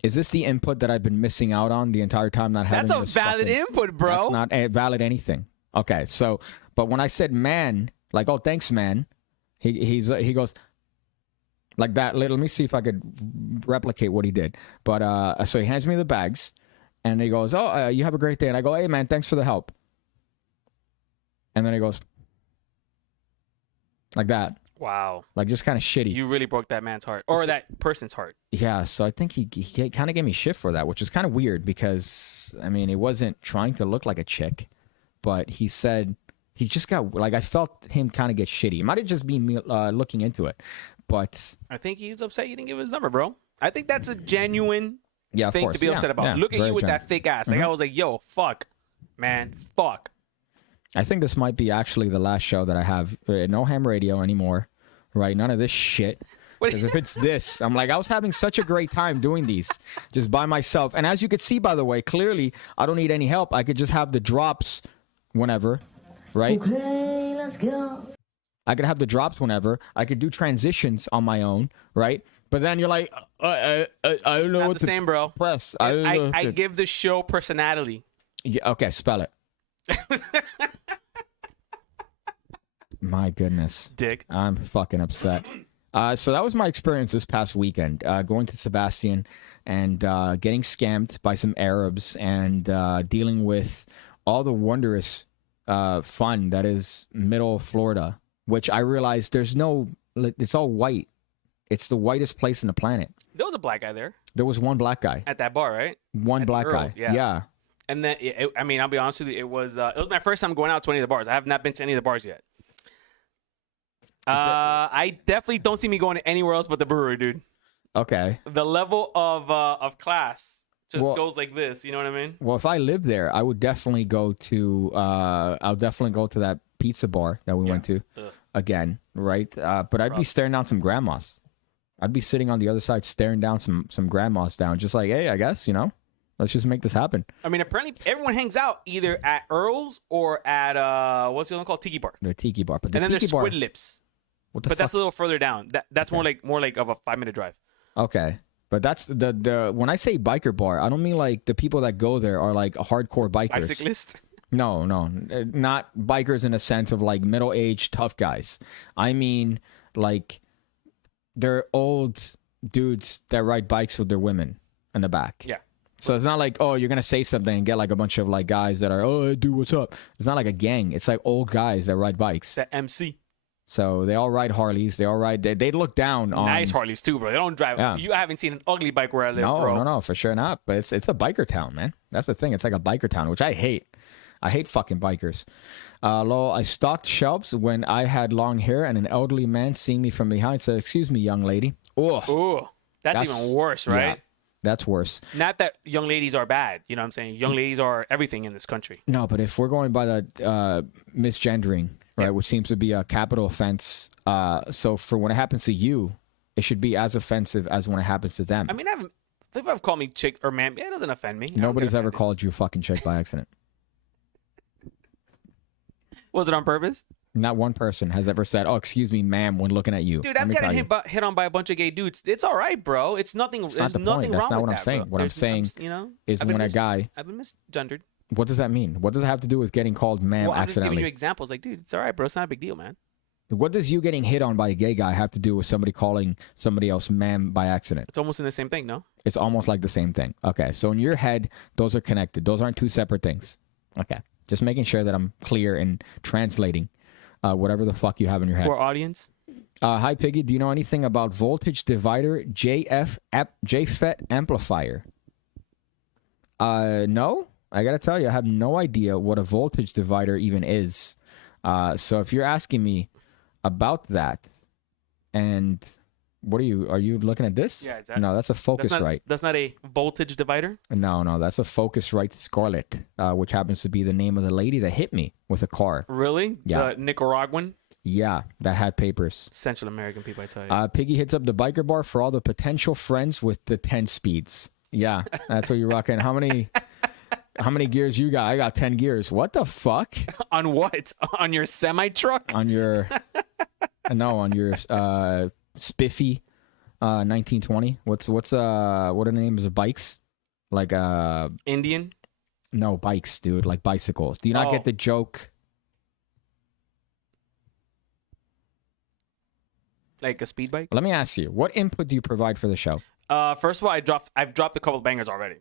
Is this the input that I've been missing out on the entire time? Not having That's a valid input, bro. That's not a valid anything. Okay, so but when I said man, like, oh, thanks, man, he goes like that. Let me see if I could replicate what he did. But so he hands me the bags, and he goes, oh, you have a great day. And I go, hey, man, thanks for the help. And then he goes like that. Wow. Like, just kind of shitty. You really broke that man's heart. Or that person's heart. Yeah, so I think he kind of gave me shit for that, which is kind of weird because, I mean, it wasn't trying to look like a chick, but he said he just got, like, I felt him kind of get shitty. It might have just been me looking into it, but... I think he was upset you didn't give his number, bro. I think that's a genuine thing to be upset about. Yeah, look at you with that fake ass. Like, I was like, yo, fuck, man, fuck. I think this might be actually the last show that I have. No ham radio anymore, right? None of this shit. Because if it's this, I'm like, I was having such a great time doing these just by myself. And as you could see, by the way, clearly, I don't need any help. I could just have the drops whenever, right? Okay, let's go. I could have the drops whenever. I could do transitions on my own, right? But then you're like, I don't know what the same, bro. Press. I give the show personality. Yeah, okay, spell it. My goodness. Dick. I'm fucking upset. So that was my experience this past weekend, going to Sebastian and getting scammed by some Arabs and dealing with all the wondrous fun that is middle Florida, which I realized it's all white. It's the whitest place on the planet. There was a black guy there. There was one black guy. At that bar, right? One black guy. Yeah. And then, I mean, I'll be honest with you, it was my first time going out to any of the bars. I have not been to any of the bars yet. I definitely don't see me going anywhere else but the brewery, dude. Okay. The level of class just goes like this. You know what I mean? Well, if I lived there, I would definitely go to. I'll definitely go to that pizza bar that we went to again, right? But I'd be staring down some grandmas. I'd be sitting on the other side staring down some grandmas down, just like, hey, I guess let's just make this happen. I mean, apparently everyone hangs out either at Earl's or at what's the one called Tiki Bar. The Tiki Bar, and then there's Squid Lips. But that's a little further down. That's more like of a 5-minute drive. Okay. But that's the when I say biker bar, I don't mean like the people that go there are like hardcore bikers. Bicyclist? No, not bikers in a sense of like middle-aged tough guys. I mean like they're old dudes that ride bikes with their women in the back. Yeah. So it's not like, oh, you're gonna say something and get like a bunch of like guys that are, oh, hey, dude, what's up? It's not like a gang. It's like old guys that ride bikes. That MC. So they all ride Harleys. They all ride. They look down on nice Harleys too, bro. They don't drive. Yeah. You haven't seen an ugly bike where I live, bro. No, for sure not. But it's a biker town, man. That's the thing. It's like a biker town, which I hate. I hate fucking bikers. I stocked shelves when I had long hair, and an elderly man seeing me from behind said, "Excuse me, young lady." Ooh, that's even worse, right? Yeah, that's worse. Not that young ladies are bad. You know what I'm saying? Young ladies are everything in this country. No, but if we're going by the misgendering, right, which seems to be a capital offense. So for when it happens to you, it should be as offensive as when it happens to them. I mean, people have called me chick or man. It doesn't offend me. Nobody's ever called you fucking chick by accident. Was it on purpose? Not one person has ever said, "Oh, excuse me, ma'am," when looking at you. Dude, I'm getting hit on by a bunch of gay dudes. It's all right, bro. It's nothing. There's nothing wrong with that. That's not what I'm saying. What I'm saying is when a guy. I've been misgendered. What does that mean? What does it have to do with getting called ma'am accidentally? I'm just giving you examples. Like, dude, it's all right, bro. It's not a big deal, man. What does you getting hit on by a gay guy have to do with somebody calling somebody else ma'am by accident? It's almost in the same thing, no? It's almost like the same thing. Okay, so in your head, those are connected. Those aren't two separate things. Okay, just making sure that I'm clear in translating whatever the fuck you have in your head. For our audience? Hi, Piggy. Do you know anything about voltage divider JFET amplifier? No. I gotta tell you, I have no idea what a voltage divider even is. So if you're asking me about that, and what are you looking at this? Yeah, no, that's a Focusrite. That's not a voltage divider? No, that's a Focusrite Scarlet, which happens to be the name of the lady that hit me with a car. Really? Yeah. The Nicaraguan? Yeah, that had papers. Central American people, I tell you. Piggy hits up the biker bar for all the potential friends with the 10 speeds. Yeah, that's what you're rocking. How many gears you got? I got 10 gears. What the fuck? On what? On your semi truck? On your Spiffy 1920. What are the names of bikes? Like Indian? No, bikes, dude. Like bicycles. Do you not get the joke? Like a speed bike? Let me ask you, what input do you provide for the show? First of all, I've dropped a couple of bangers already.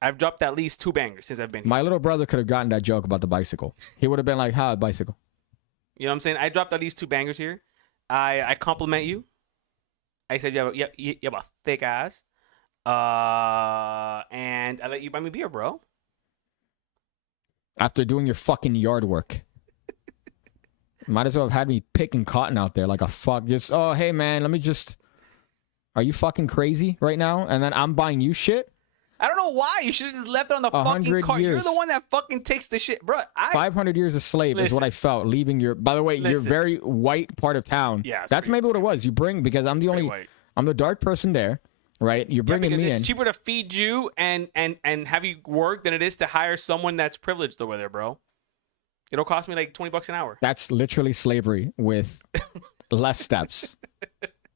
I've dropped at least 2 bangers since I've been here. My little brother could have gotten that joke about the bicycle. He would have been like, "Ha, bicycle." You know what I'm saying? I dropped at least 2 bangers here. I compliment you. I said you have a thick ass. And I let you buy me beer, bro. After doing your fucking yard work. Might as well have had me picking cotton out there like a fuck. Just, oh, hey, man, let me just... Are you fucking crazy right now? And then I'm buying you shit? I don't know why. You should have just left it on the fucking cart. Years. You're the one that fucking takes the shit. Bro, 500 years a slave is what I felt leaving your... By the way, your very white part of town. Yeah, that's maybe what it was. You bring... Because I'm the only... White. I'm the dark person there, right? You're bringing me in. It's cheaper to feed you and have you work than it is to hire someone that's privileged over there, bro. It'll cost me like $20 an hour. That's literally slavery with less steps.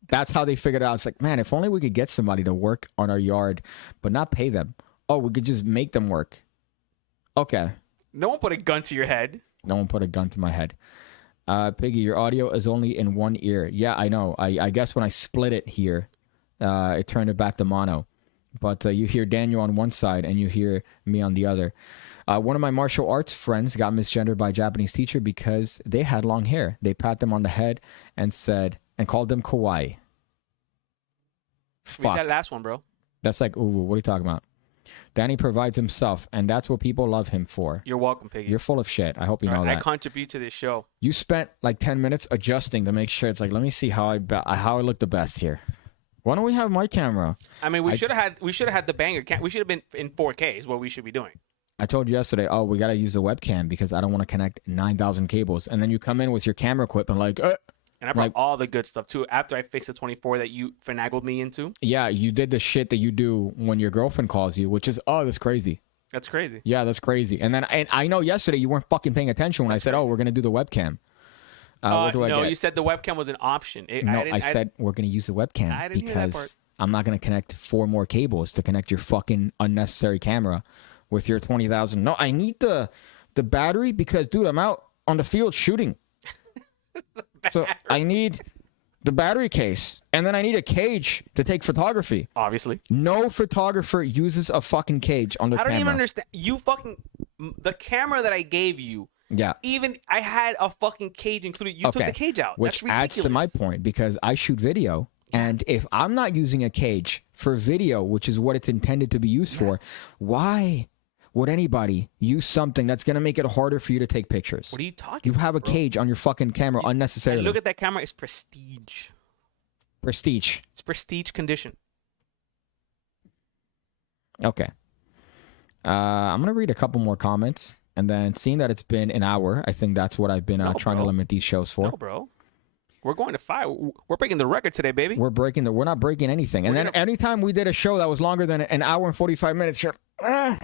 That's how they figured it out. It's like, man, if only we could get somebody to work on our yard, but not pay them. Oh, we could just make them work. Okay. No one put a gun to your head. No one put a gun to my head. Piggy, your audio is only in one ear. Yeah, I know. I guess when I split it here, it turned it back to mono. But you hear Daniel on one side and you hear me on the other. One of my martial arts friends got misgendered by a Japanese teacher because they had long hair. They pat them on the head and called them kawaii. Fuck. Read that last one, bro. That's like, ooh, what are you talking about? Danny provides himself, and that's what people love him for. You're welcome, Piggy. You're full of shit. I hope you know that. I contribute to this show. You spent like 10 minutes adjusting to make sure it's like, let me see how I look the best here. Why don't we have my camera? I mean, we should have had the banger. We should have been in 4K is what we should be doing. I told you yesterday, oh, we got to use the webcam because I don't want to connect 9,000 cables. And then you come in with your camera equipment like, And I brought all the good stuff, too, after I fixed the 24 that you finagled me into. Yeah, you did the shit that you do when your girlfriend calls you, which is, oh, that's crazy. That's crazy. Yeah, that's crazy. And I know yesterday you weren't fucking paying attention when I said, oh, we're going to do the webcam. No, you said the webcam was an option. I said we're going to use the webcam because I'm not going to connect 4 more cables to connect your fucking unnecessary camera with your 20,000. No, I need the battery because, dude, I'm out on the field shooting. So I need the battery case, and then I need a cage to take photography. Obviously. No photographer uses a fucking cage on their camera. I don't even understand. The camera that I gave you. Yeah. Even I had a fucking cage included. You took the cage out. Which adds to my point because I shoot video. And if I'm not using a cage for video, which is what it's intended to be used for, why would anybody use something that's going to make it harder for you to take pictures? What are you talking about? You have a cage on your fucking camera unnecessarily. Look at that camera. It's prestige. Prestige. It's prestige condition. Okay. I'm going to read a couple more comments. And then seeing that it's been an hour, I think that's what I've been trying to limit these shows for. No, bro. We're going to 5. We're breaking the record today, baby. We're not breaking anything. And then anytime we did a show that was longer than an hour and 45 minutes, you're... I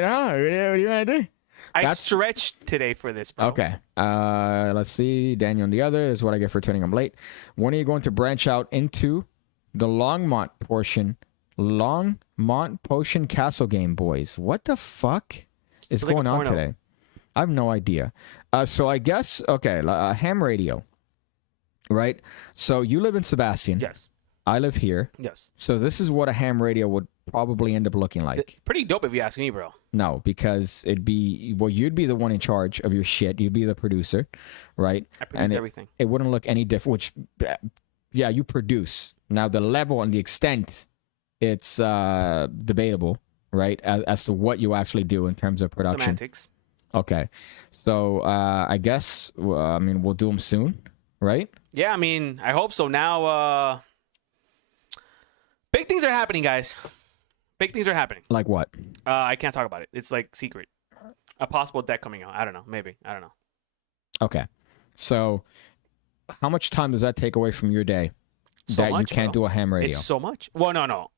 know. What are you gonna do? I stretched today for this, bro. Okay. Let's see. Daniel and the other is what I get for turning them late. When are you going to branch out into the Longmont Potion Castle game, boys? What the fuck is going on today? I have no idea. So I guess, okay, ham radio, right? So you live in Sebastian. Yes. I live here. Yes. So this is what a ham radio would probably end up looking like. Pretty dope if you ask me, bro. No, because you'd be the one in charge of your shit. You'd be the producer, right? I produce everything. It wouldn't look any different, which, yeah, you produce. Now, the level and the extent, it's debatable, right, as to what you actually do in terms of production. Semantics. Okay. So, I guess, we'll do them soon, right? Yeah, I hope so. Now, big things are happening, guys. Big things are happening. Like what? I can't talk about it. It's like secret. A possible deck coming out. I don't know. Maybe. I don't know. Okay. So, how much time does that take away from your day? So that much, you can't do a ham radio? It's so much. Well, no.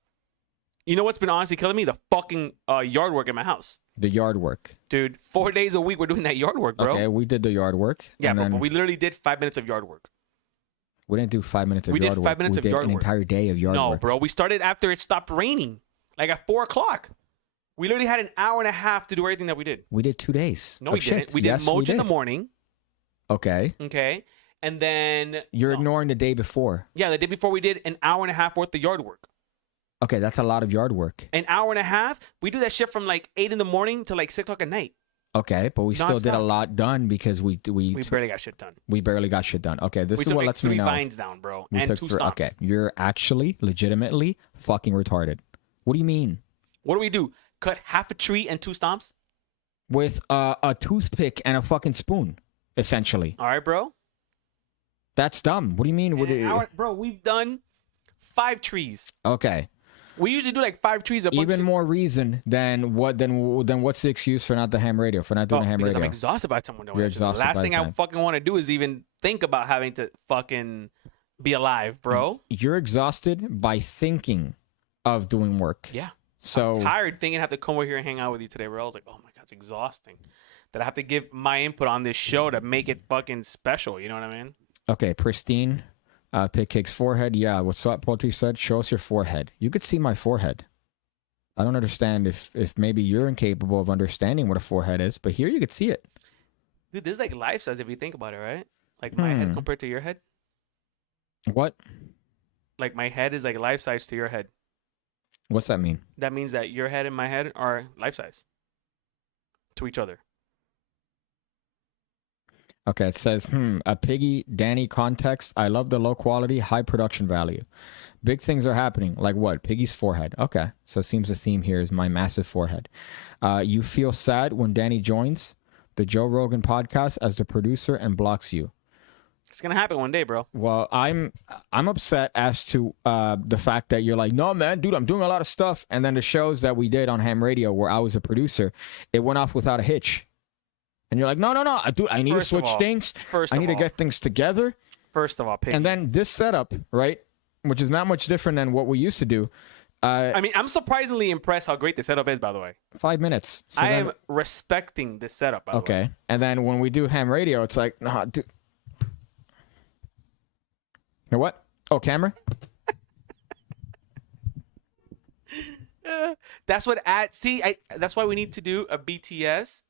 You know what's been honestly killing me? The fucking yard work in my house. The yard work. Dude, 4 days a week we're doing that yard work, bro. Okay, we did the yard work. Yeah, bro, but we literally did 5 minutes of yard work. We didn't do 5 minutes of We yard did work. 5 minutes of yard an work. entire day of yard No, work. bro. We started after it stopped raining. Like at 4 o'clock. We literally had an hour and a half to do everything that we did. We did 2 days. No, we didn't. We did mulch in the morning. Okay. Okay. And then... You're ignoring the day before. Yeah, the day before we did an hour and a half worth of yard work. Okay, that's a lot of yard work. An hour and a half? We do that shit from like 8 in the morning to like 6 o'clock at night. Okay, but we still did a Non-stop. lot done because we barely got shit done. We barely got shit done. Okay, this We is took what like lets me 3 know. vines down, bro. We And took 2 three- stumps. Okay, you're actually legitimately fucking retarded. What do you mean? What do? Cut half a tree and 2 stumps? With a toothpick and a fucking spoon, essentially. All right, bro. That's dumb. What do you mean? In an hour, bro, we've done 5 trees. Okay. We usually do like 5 trees. Even more reason than what's the excuse for not the ham radio, for not doing a ham because radio? I'm exhausted by the time we're doing You're it. The exhausted last by thing the I time. fucking want to do is even think about having to fucking be alive, bro. You're exhausted by thinking of doing work. Yeah. So I'm tired thinking I have to come over here and hang out with you today, bro. I was like, oh my God, it's exhausting. That I have to give my input on this show to make it fucking special. You know what I mean? Okay, pristine. PigCake's forehead. Yeah, what's up? Poultry said, show us your forehead. You could see my forehead. I don't understand if maybe you're incapable of understanding what a forehead is, but here you could see it. Dude, this is like life size if you think about it, right? Like my head compared to your head. What? Like my head is like life size to your head. What's that mean? That means that your head and my head are life size to each other. Okay, it says, a Piggy Danny context. I love the low quality, high production value. Big things are happening. Like what? Piggy's forehead. Okay, so it seems the theme here is my massive forehead. You feel sad when Danny joins the Joe Rogan podcast as the producer and blocks you. It's gonna happen one day, bro. Well, I'm upset as to the fact that you're like, no, man, dude, I'm doing a lot of stuff. And then the shows that we did on ham radio where I was a producer, it went off without a hitch. And you're like, no, dude, I need to switch things. I need to get things together. First of all, Piggy. And then this setup, right, which is not much different than what we used to do. I mean, I'm surprisingly impressed how great the setup is, by the way. 5 minutes. So I then, am respecting this setup, by the way. okay. And then when we do ham radio, it's like, nah, dude. You know what? Oh, camera? That's what that's why we need to do a BTS,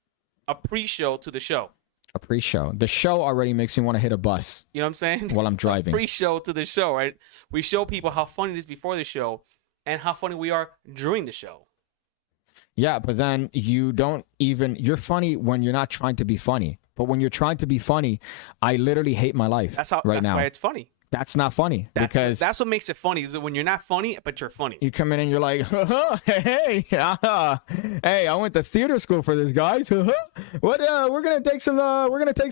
a pre-show to the show. A pre-show. The show already makes me want to hit a bus You know what I'm saying? while I'm driving. Pre-show to the show, right? We show people how funny it is before the show and how funny we are during the show. Yeah, but then you're funny when you're not trying to be funny. But when you're trying to be funny, I literally hate my life That's now. why it's funny. That's not funny because That's what makes it funny is that when you're not funny, but you're funny. you come in and you're like, hey, I went to theater school for this, guys. What? We're gonna take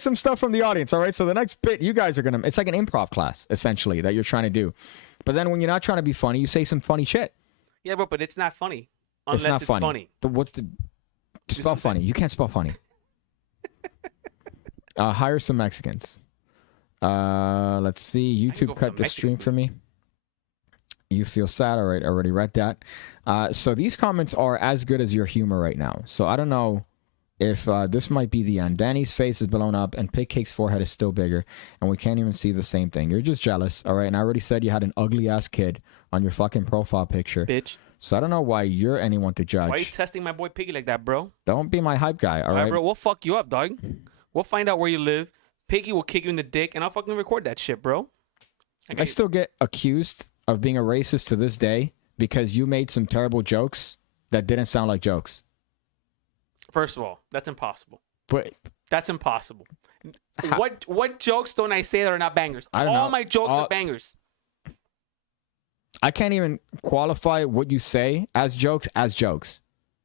some stuff from the audience. All right. So the next bit, you guys are gonna. It's like an improv class essentially that you're trying to do. But then when you're not trying to be funny, you say some funny shit. Yeah, but it's not funny unless it's funny. Spell funny. You can't spell funny. Hire some Mexicans. Let's see. YouTube cut the stream for me. You feel sad. All right, already read that. So these comments are as good as your humor right now. So I don't know if this might be the end. Danny's face is blown up and PigCake's forehead is still bigger, and we can't even see the same thing. You're just jealous, all right? And I already said you had an ugly ass kid on your fucking profile picture, bitch. So I don't know why you're anyone to judge. Why are you testing my boy Piggy like that, bro? Don't be my hype guy, all right? Bro, we'll fuck you up, dog. We'll find out where you live. Piggy will kick you in the dick, and I'll fucking record that shit, bro. I still get accused of being a racist to this day because you made some terrible jokes that didn't sound like jokes. First of all, that's impossible. But that's impossible. What jokes don't I say that are not bangers? I don't know. All my jokes are bangers. I can't even qualify what you say as jokes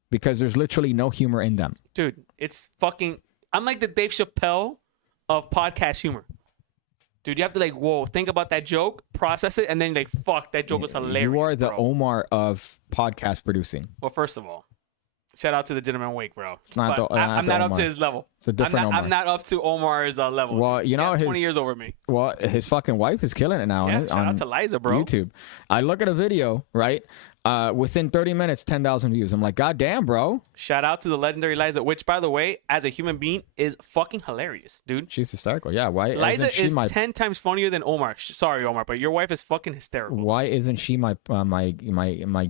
because there's literally no humor in them. Dude, it's fucking... I'm like the Dave Chappelle of podcast humor. Dude, you have to like, whoa, think about that joke, process it, and then like, fuck, that joke was hilarious. You are the bro. Omar of podcast producing. Well, first of all, shout out to the gentleman Wake, bro. It's not I'm not up to his level. It's a different Omar. I'm not up to Omar's level. Well, you know, 20 years over me. Well, his fucking wife is killing it now. Yeah, shout out to Liza, bro. YouTube. I look at a video, right? Within 30 minutes, 10,000 views. I'm like, God damn, bro. Shout out to the legendary Liza, which, by the way, as a human being, is fucking hilarious, dude. She's hysterical. Yeah, why Liza isn't she is my 10 times funnier than Omar. Sorry, Omar, but your wife is fucking hysterical. Why isn't she my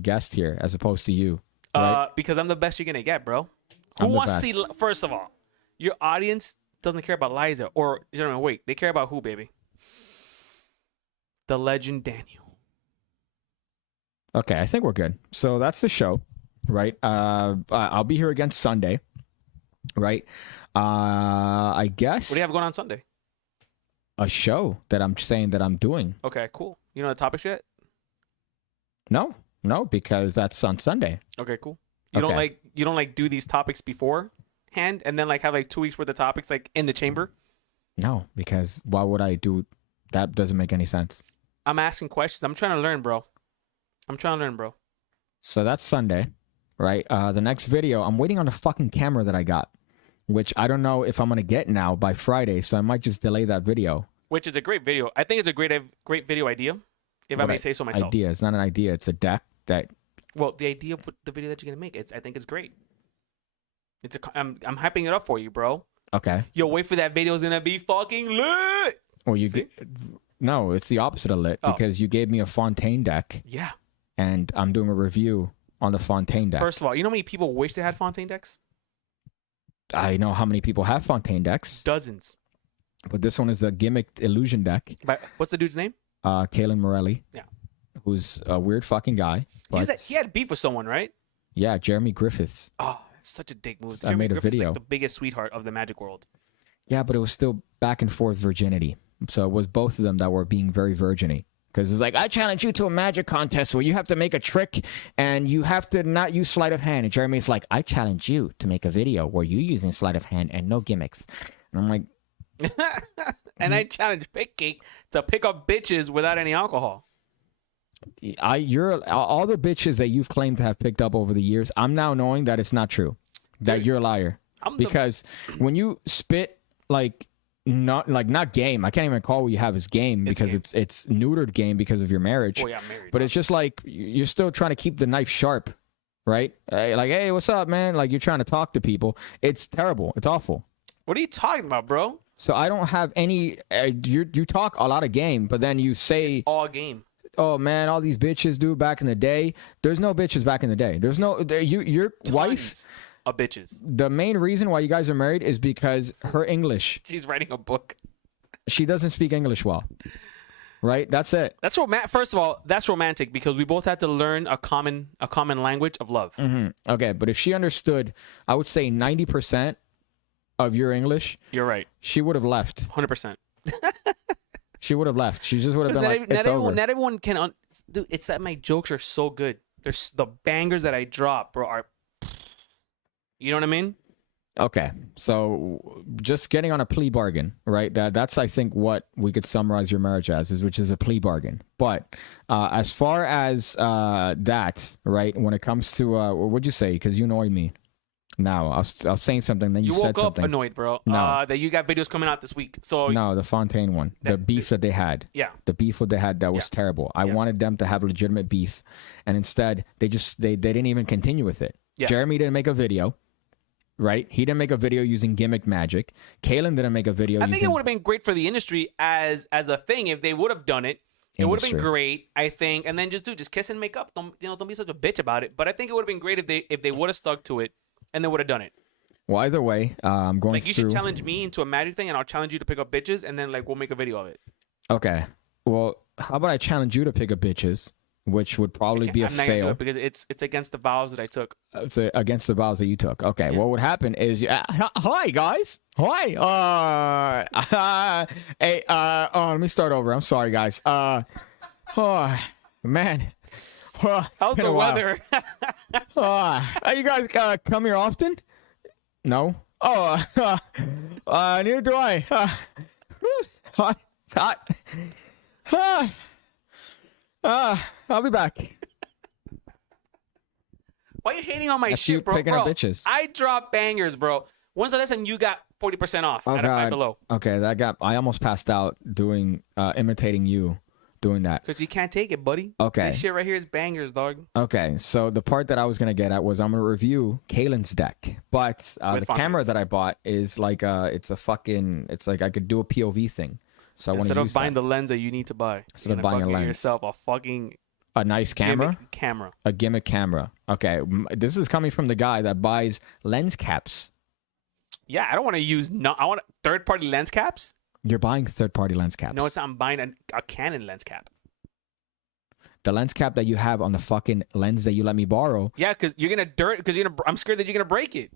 guest here as opposed to you? Right? Because I'm the best you're gonna get, bro. Who wants to see? First of all, your audience doesn't care about Liza, or wait, they care about who, baby? The legend Daniel. Okay, I think we're good. So that's the show, right? I'll be here again Sunday, right? I guess. What do you have going on Sunday? A show that I'm saying that I'm doing. Okay, cool. You know the topics yet? No, because that's on Sunday. Okay, cool. You don't like do these topics beforehand and then like have like 2 weeks worth of topics like in the chamber? No, because why would I do that? Doesn't make any sense. I'm asking questions. I'm trying to learn, bro. So that's Sunday, right? The next video, I'm waiting on the fucking camera that I got, which I don't know if I'm going to get now by Friday, so I might just delay that video. Which is a great video. I think it's a great video idea, if I may say so myself. Idea. It's not an idea. It's a deck that... Well, the idea of the video that you're going to make, I think it's great. I'm hyping it up for you, bro. Okay. Yo, wait for that video. It's going to be fucking lit. Well, no, it's the opposite of lit because you gave me a Fontaine deck. Yeah. And I'm doing a review on the Fontaine deck. First of all, you know how many people wish they had Fontaine decks? I know how many people have Fontaine decks. Dozens. But this one is a gimmicked illusion deck. But what's the dude's name? Kalen Morelli. Yeah. Who's a weird fucking guy. He had beef with someone, right? Yeah, Jeremy Griffiths. Oh, that's such a dick move. I made a video. Like the biggest sweetheart of the Magic world. Yeah, but it was still back and forth virginity. So it was both of them that were being very virgin-y. Because it's like, I challenge you to a magic contest where you have to make a trick and you have to not use sleight of hand. And Jeremy's like, I challenge you to make a video where you're using sleight of hand and no gimmicks. And I'm like... And I challenge PigCake to pick up bitches without any alcohol. You're all the bitches that you've claimed to have picked up over the years, I'm now knowing that it's not true. That you're a liar. Because when you spit not game. I can't even call what you have as game because it's neutered game because of your marriage. Oh, yeah, I'm married. But it's just like you're still trying to keep the knife sharp, right? Like, hey, what's up, man? Like you're trying to talk to people. It's terrible. It's awful. What are you talking about, bro? So I don't have any. You talk a lot of game, but then you say it's all game. Oh man, all these bitches do back in the day. There's no bitches back in the day. There's no your wife. Of bitches. The main reason why you guys are married is because her English. She's writing a book. She doesn't speak English well. Right? That's it. That's First of all, that's romantic because we both had to learn a common language of love. Mm-hmm. Okay, but if she understood, I would say 90% of your English. You're right. She would have left. 100%. She would have left. She just would have been it's over. Not everyone can. Dude, it's that my jokes are so good. There's the bangers that I drop, bro, are. You know what I mean? Okay, so just getting on a plea bargain, right? That's I think what we could summarize your marriage as, which is a plea bargain. But as far as that, right? When it comes to what'd you say? Because you annoyed me. Now I was saying something, then you said something. You woke up annoyed, bro. No. That you got videos coming out this week. So no, the Fontaine one, the beef that they had. Yeah, the beef that they had that was terrible. I wanted them to have legitimate beef, and instead they didn't even continue with it. Yeah. Jeremy didn't make a video. Right? He didn't make a video using gimmick magic. Kalen didn't make a video I think it would have been great for the industry as a thing if they would have done it. It would have been great, I think. And then just kiss and make up. Don't be such a bitch about it. But I think it would have been great if they would have stuck to it and they would have done it. Well, either way, I'm going you should challenge me into a magic thing and I'll challenge you to pick up bitches and then we'll make a video of it. Okay. Well, how about I challenge you to pick up bitches? Which would probably be a fail. I'm not gonna do it because it's against the vows that I took. It's against the vows that you took. Okay, what would happen is, hi guys, hi. Hey, let me start over. I'm sorry, guys. Oh man, how's the weather? You guys come here often? No. Oh, neither do I. Hot. I'll be back. Why are you hating on my shit, bro? Picking up bitches. I drop bangers, bro. When's the last time you got 40% off at Five Below? Okay, I almost passed out doing imitating you doing that? Because you can't take it, buddy. Okay. This shit right here is bangers, dog. Okay, so the part that I was gonna get at was I'm gonna review Kalen's deck, but the camera that I bought is like it's like I could do a POV thing. So I want to Instead use of buying that. the lens that you need to buy, Instead of buying a lens, yourself a nice camera, a gimmick camera. Okay, this is coming from the guy that buys lens caps. Yeah, I don't want to use. No, I want third-party lens caps. You're buying third-party lens caps. No, it's not. I'm buying a Canon lens cap. The lens cap that you have on the fucking lens that you let me borrow. Yeah, because you're gonna I'm scared that you're gonna break it,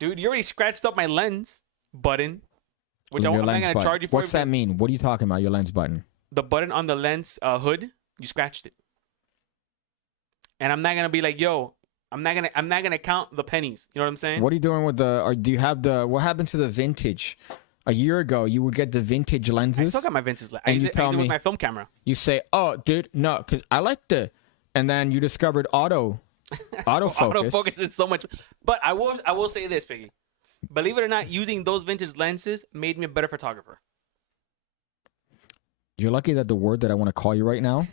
dude. You already scratched up my lens button, which I'm not gonna charge you for. What's that mean? What are you talking about? Your lens button? The button on the lens hood, you scratched it, and I'm not gonna be like, yo. I'm not gonna count the pennies. You know what I'm saying? What are you doing with the? Or do you have the? What happened to the vintage? A year ago, you would get the vintage lenses. I still got my vintage lens. And I use it with my film camera. You say, "Oh, dude, no, because I like the," and then you discovered autofocus. Autofocus is so much. But I will say this, Piggy. Believe it or not, using those vintage lenses made me a better photographer. You're lucky that the word that I want to call you right now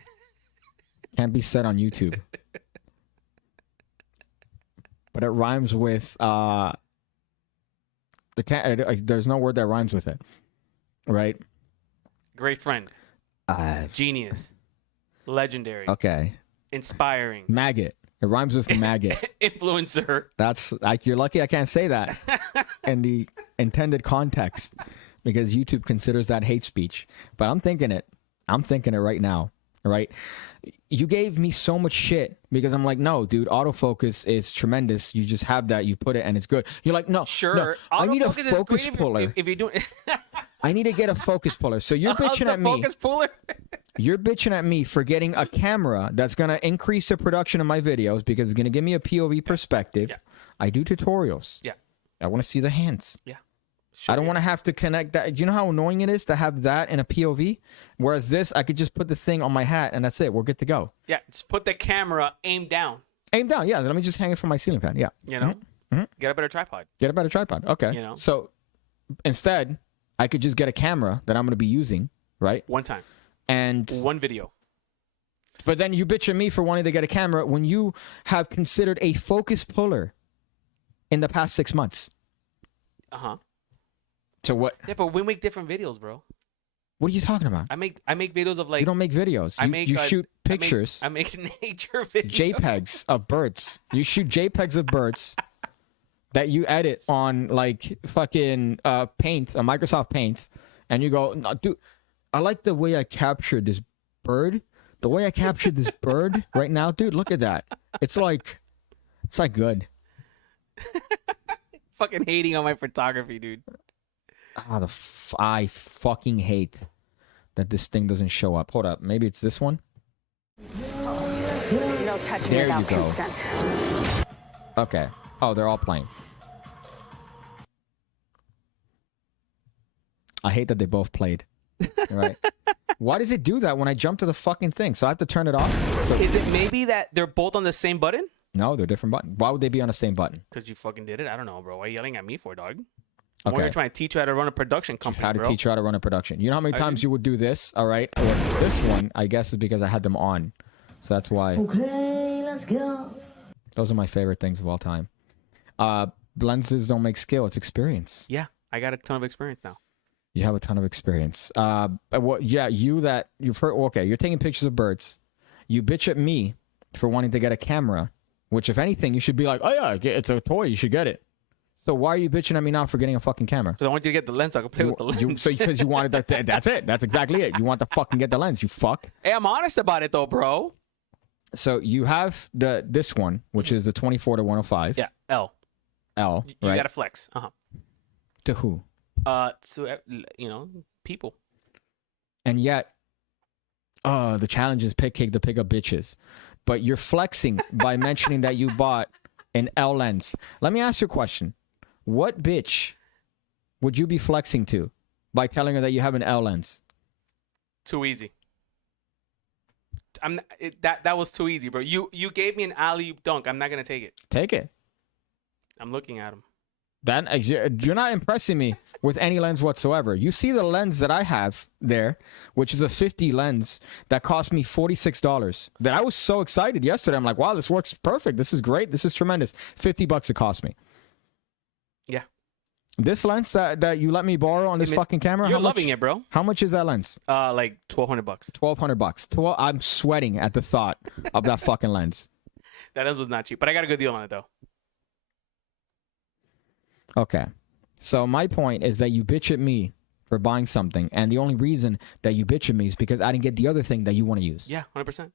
can't be said on YouTube. But it rhymes with there's no word that rhymes with it, right? Great friend, genius, legendary, okay, inspiring, maggot. It rhymes with maggot. Influencer. That's like you're lucky I can't say that in the intended context because YouTube considers that hate speech. But I'm thinking it right now. Right? You gave me so much shit because I'm like, no, dude, autofocus is tremendous. You just have that, you put it, and it's good. You're like, no, sure. No, I need a focus puller. If you're doing, I need to get a focus puller. So you're bitching at me. Focus puller. You're bitching at me for getting a camera that's gonna increase the production of my videos because it's gonna give me a POV perspective. Yeah. I do tutorials. Yeah. I want to see the hands. Yeah. Sure, I don't want to have to connect that. Do you know how annoying it is to have that in a POV? Whereas this, I could just put the thing on my hat and that's it. We're good to go. Yeah, just put the camera aimed down. Aimed down, yeah. Let me just hang it from my ceiling fan. Yeah. You know? Mm-hmm. Get a better tripod. Get a better tripod. Okay. You know? So instead, I could just get a camera that I'm going to be using, right? One time. And one video. But then you bitch at me for wanting to get a camera when you have considered a focus puller in the past 6 months. Uh-huh. So what? Yeah, but we make different videos, bro. What are you talking about? I make videos of like. You don't make videos. You shoot pictures. I make nature videos. JPEGs of birds. You shoot JPEGs of birds that you edit on like fucking Paint, Microsoft Paint, and you go, no, dude, I like the way I captured this bird. The way I captured this bird right now, dude. Look at that. It's like good. Fucking hating on my photography, dude. I fucking hate that this thing doesn't show up. Hold up. Maybe it's this one. No touching There without you go. consent. Okay. Oh, they're all playing. I hate that they both played. Right. Why does it do that when I jump to the fucking thing? So I have to turn it off? So is it maybe that they're both on the same button? No, they're different buttons. Why would they be on the same button? Because you fucking did it. I don't know, bro. Why are you yelling at me for, dog? Okay. We're trying to teach you how to run a production company, How to bro. teach you how to run a production. You know how many times you would do this, all right? Or this one, I guess, is because I had them on. So that's why. Okay, let's go. Those are my favorite ththings of all time. Lenses don't make skill. It's experience. Yeah, I got a ton of experience now. You have a ton of experience. Yeah, you're taking pictures of birds. You bitch at me for wanting to get a camera, which if anything, you should be like, oh yeah, it's a toy. You should get it. So why are you bitching at me now for getting a fucking camera? So I want you to get the lens so I can play with the lens. Because you wanted that. That's it. That's exactly it. You want to fucking get the lens. You fuck. Hey, I'm honest about it though, bro. So you have this one, which is the 24 to 105. Yeah, L. L. You right? gotta flex. To who? So people. And yet, the challenge is PigCake to pick up bitches, but you're flexing by mentioning that you bought an L lens. Let me ask you a question. What bitch would you be flexing to by telling her that you have an L lens? Too easy. That was too easy, bro. You gave me an alley-oop dunk. I'm not gonna take it. Take it. I'm looking at him. Then you're not impressing me with any lens whatsoever. You see the lens that I have there, which is a 50 lens that cost me $46. That I was so excited yesterday. I'm like, wow, this works perfect. This is great. This is tremendous. $50 it cost me. Yeah. This lens that you let me borrow on this fucking camera, you're loving it, bro. How much is that lens? Like $1,200. $1,200. I'm sweating at the thought of that fucking lens. That lens was not cheap, but I got a good deal on it though. Okay. So my point is that you bitch at me for buying something, and the only reason that you bitch at me is because I didn't get the other thing that you want to use. Yeah, 100%.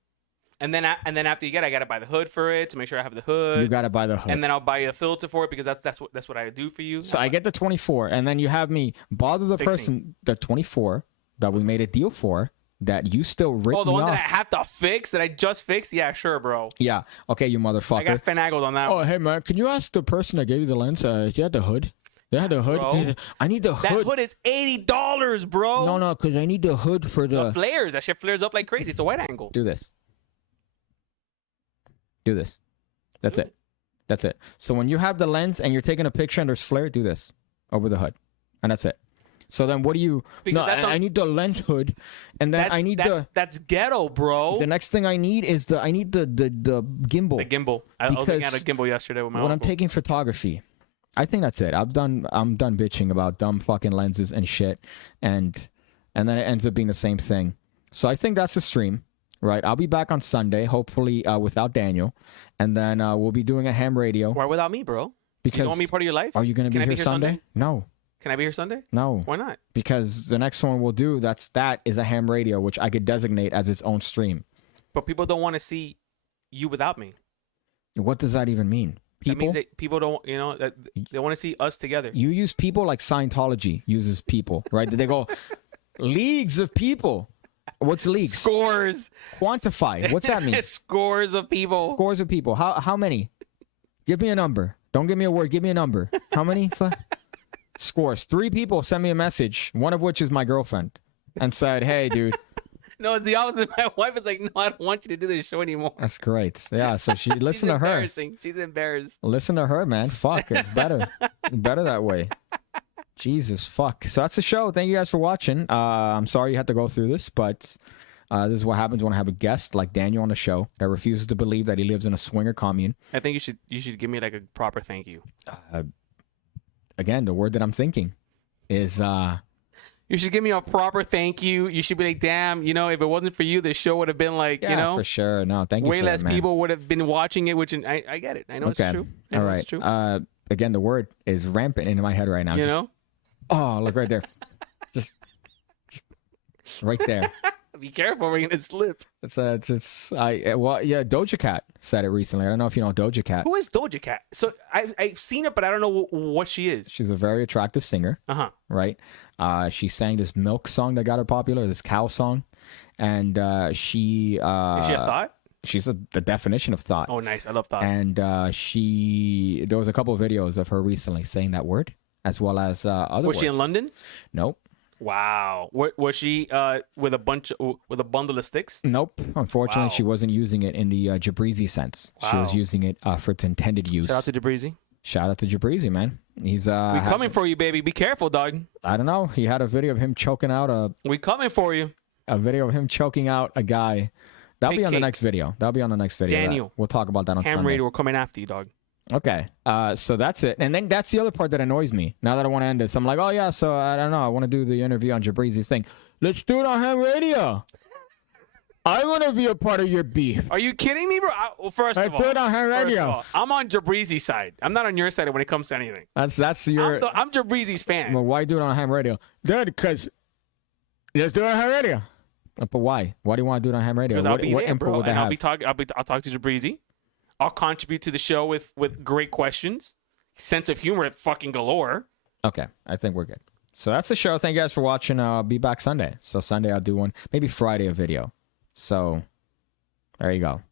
And then after you get it, I gotta buy the hood for it to make sure I have the hood. You gotta buy the hood. And then I'll buy you a filter for it because that's what I do for you. So I get the 24, and then you have me bother the 16. person, the 24 that we made a deal for, that you still rip me off. Oh, the one that I have to fix, that I just fixed? Yeah, sure, bro. Yeah. Okay, you motherfucker. I got finagled on that one. Oh, hey, man, can you ask the person that gave you the lens, you had the hood? They had the hood. Bro, I need the hood. That hood is $80, bro. No, because I need the hood for the flares. That shit flares up like crazy. It's a wide angle. Do this. Do this. That's it. That's it. So when you have the lens and you're taking a picture and there's flare, do this over the hood. And that's it. So then what do you... Because I need the lens hood, and then I need That's ghetto, bro. The next thing I need is the gimbal. The gimbal. I was looking at a gimbal yesterday with my when uncle. I'm taking photography. I think that's it. I'm done bitching about dumb fucking lenses and shit, and then it ends up being the same thing. So I think that's the stream, right? I'll be back on Sunday, hopefully without Daniel, and then we'll be doing a ham radio. Why without me, bro? Because you don't want me part of your life? Are you going to be here Sunday? No. Can I be here Sunday? No. Why not? Because the next one we'll do that is a ham radio, which I could designate as its own stream. But people don't want to see you without me. What does that even mean? People? That means that people don't, that they want to see us together. You use people like Scientology uses people, right? They go, leagues of people. What's leagues? Scores. Quantify. What's that mean? Scores of people. Scores of people. How many? Give me a number. Don't give me a word. Give me a number. How many? Scores. 3 people sent me a message, one of which is my girlfriend, and said, hey, dude. No, it's the opposite. My wife is like, no, I don't want you to do this show anymore. That's great. Yeah, so she listen to her. She's embarrassed. Listen to her, man. Fuck, it's better. Better that way. Jesus, fuck. So that's the show. Thank you guys for watching. I'm sorry you had to go through this, but this is what happens when I have a guest like Daniel on the show that refuses to believe that he lives in a swinger commune. I think you should give me like a proper thank you. Again, the word that I'm thinking is... You should give me a proper thank you. You should be like, damn, if it wasn't for you, the show would have been like, for sure. No, thank you. Way for less that, people would have been watching it, which I get it. I know it's true. All right. It's true. Again, the word is rampant into my head right now. Oh, look right there. just right there. Be careful, we're gonna slip. Doja Cat said it recently. I don't know if you know Doja Cat. Who is Doja Cat? So I've seen it, but I don't know what she is. She's a very attractive singer. Right. She sang this milk song that got her popular, this cow song, and she. Is she a thought? She's the definition of thought. Oh, nice! I love thoughts. And there was a couple of videos of her recently saying that word, as well as other words. Was she in London? Nope. Wow. Was she with a bundle of sticks? Nope. Unfortunately, she wasn't using it in the Jabrizi sense. Wow. She was using it for its intended use. Shout out to Jabrizi. Shout out to Jabrizi, man. He's we coming for you, baby. Be careful, dog. I don't know. He had a video of him choking out We coming for you. A video of him choking out a guy. That'll be on the next video. Daniel. We'll talk about that on Sunday. Ham Radio, we're coming after you, dog. Okay, so that's it. And then that's the other part that annoys me. Now that I want to end this, I'm like, oh yeah, so I don't know. I want to do the interview on Jabrizi's thing. Let's do it on ham radio. I want to be a part of your beef. Are you kidding me, bro? First of all, do it on ham radio. I'm on Jabrizi's side. I'm not on your side when it comes to anything. That's your... I'm Jabrizi's fan. Well, why do it on ham radio? Dude, because let's do it on ham radio. But why? Why do you want to do it on ham radio? Because I'll be there, bro. And I'll talk to Jabrizi. I'll contribute to the show with great questions, sense of humor fucking galore. Okay, I think we're good. So that's the show. Thank you guys for watching. I'll be back Sunday. So Sunday I'll do one, maybe Friday a video. So there you go.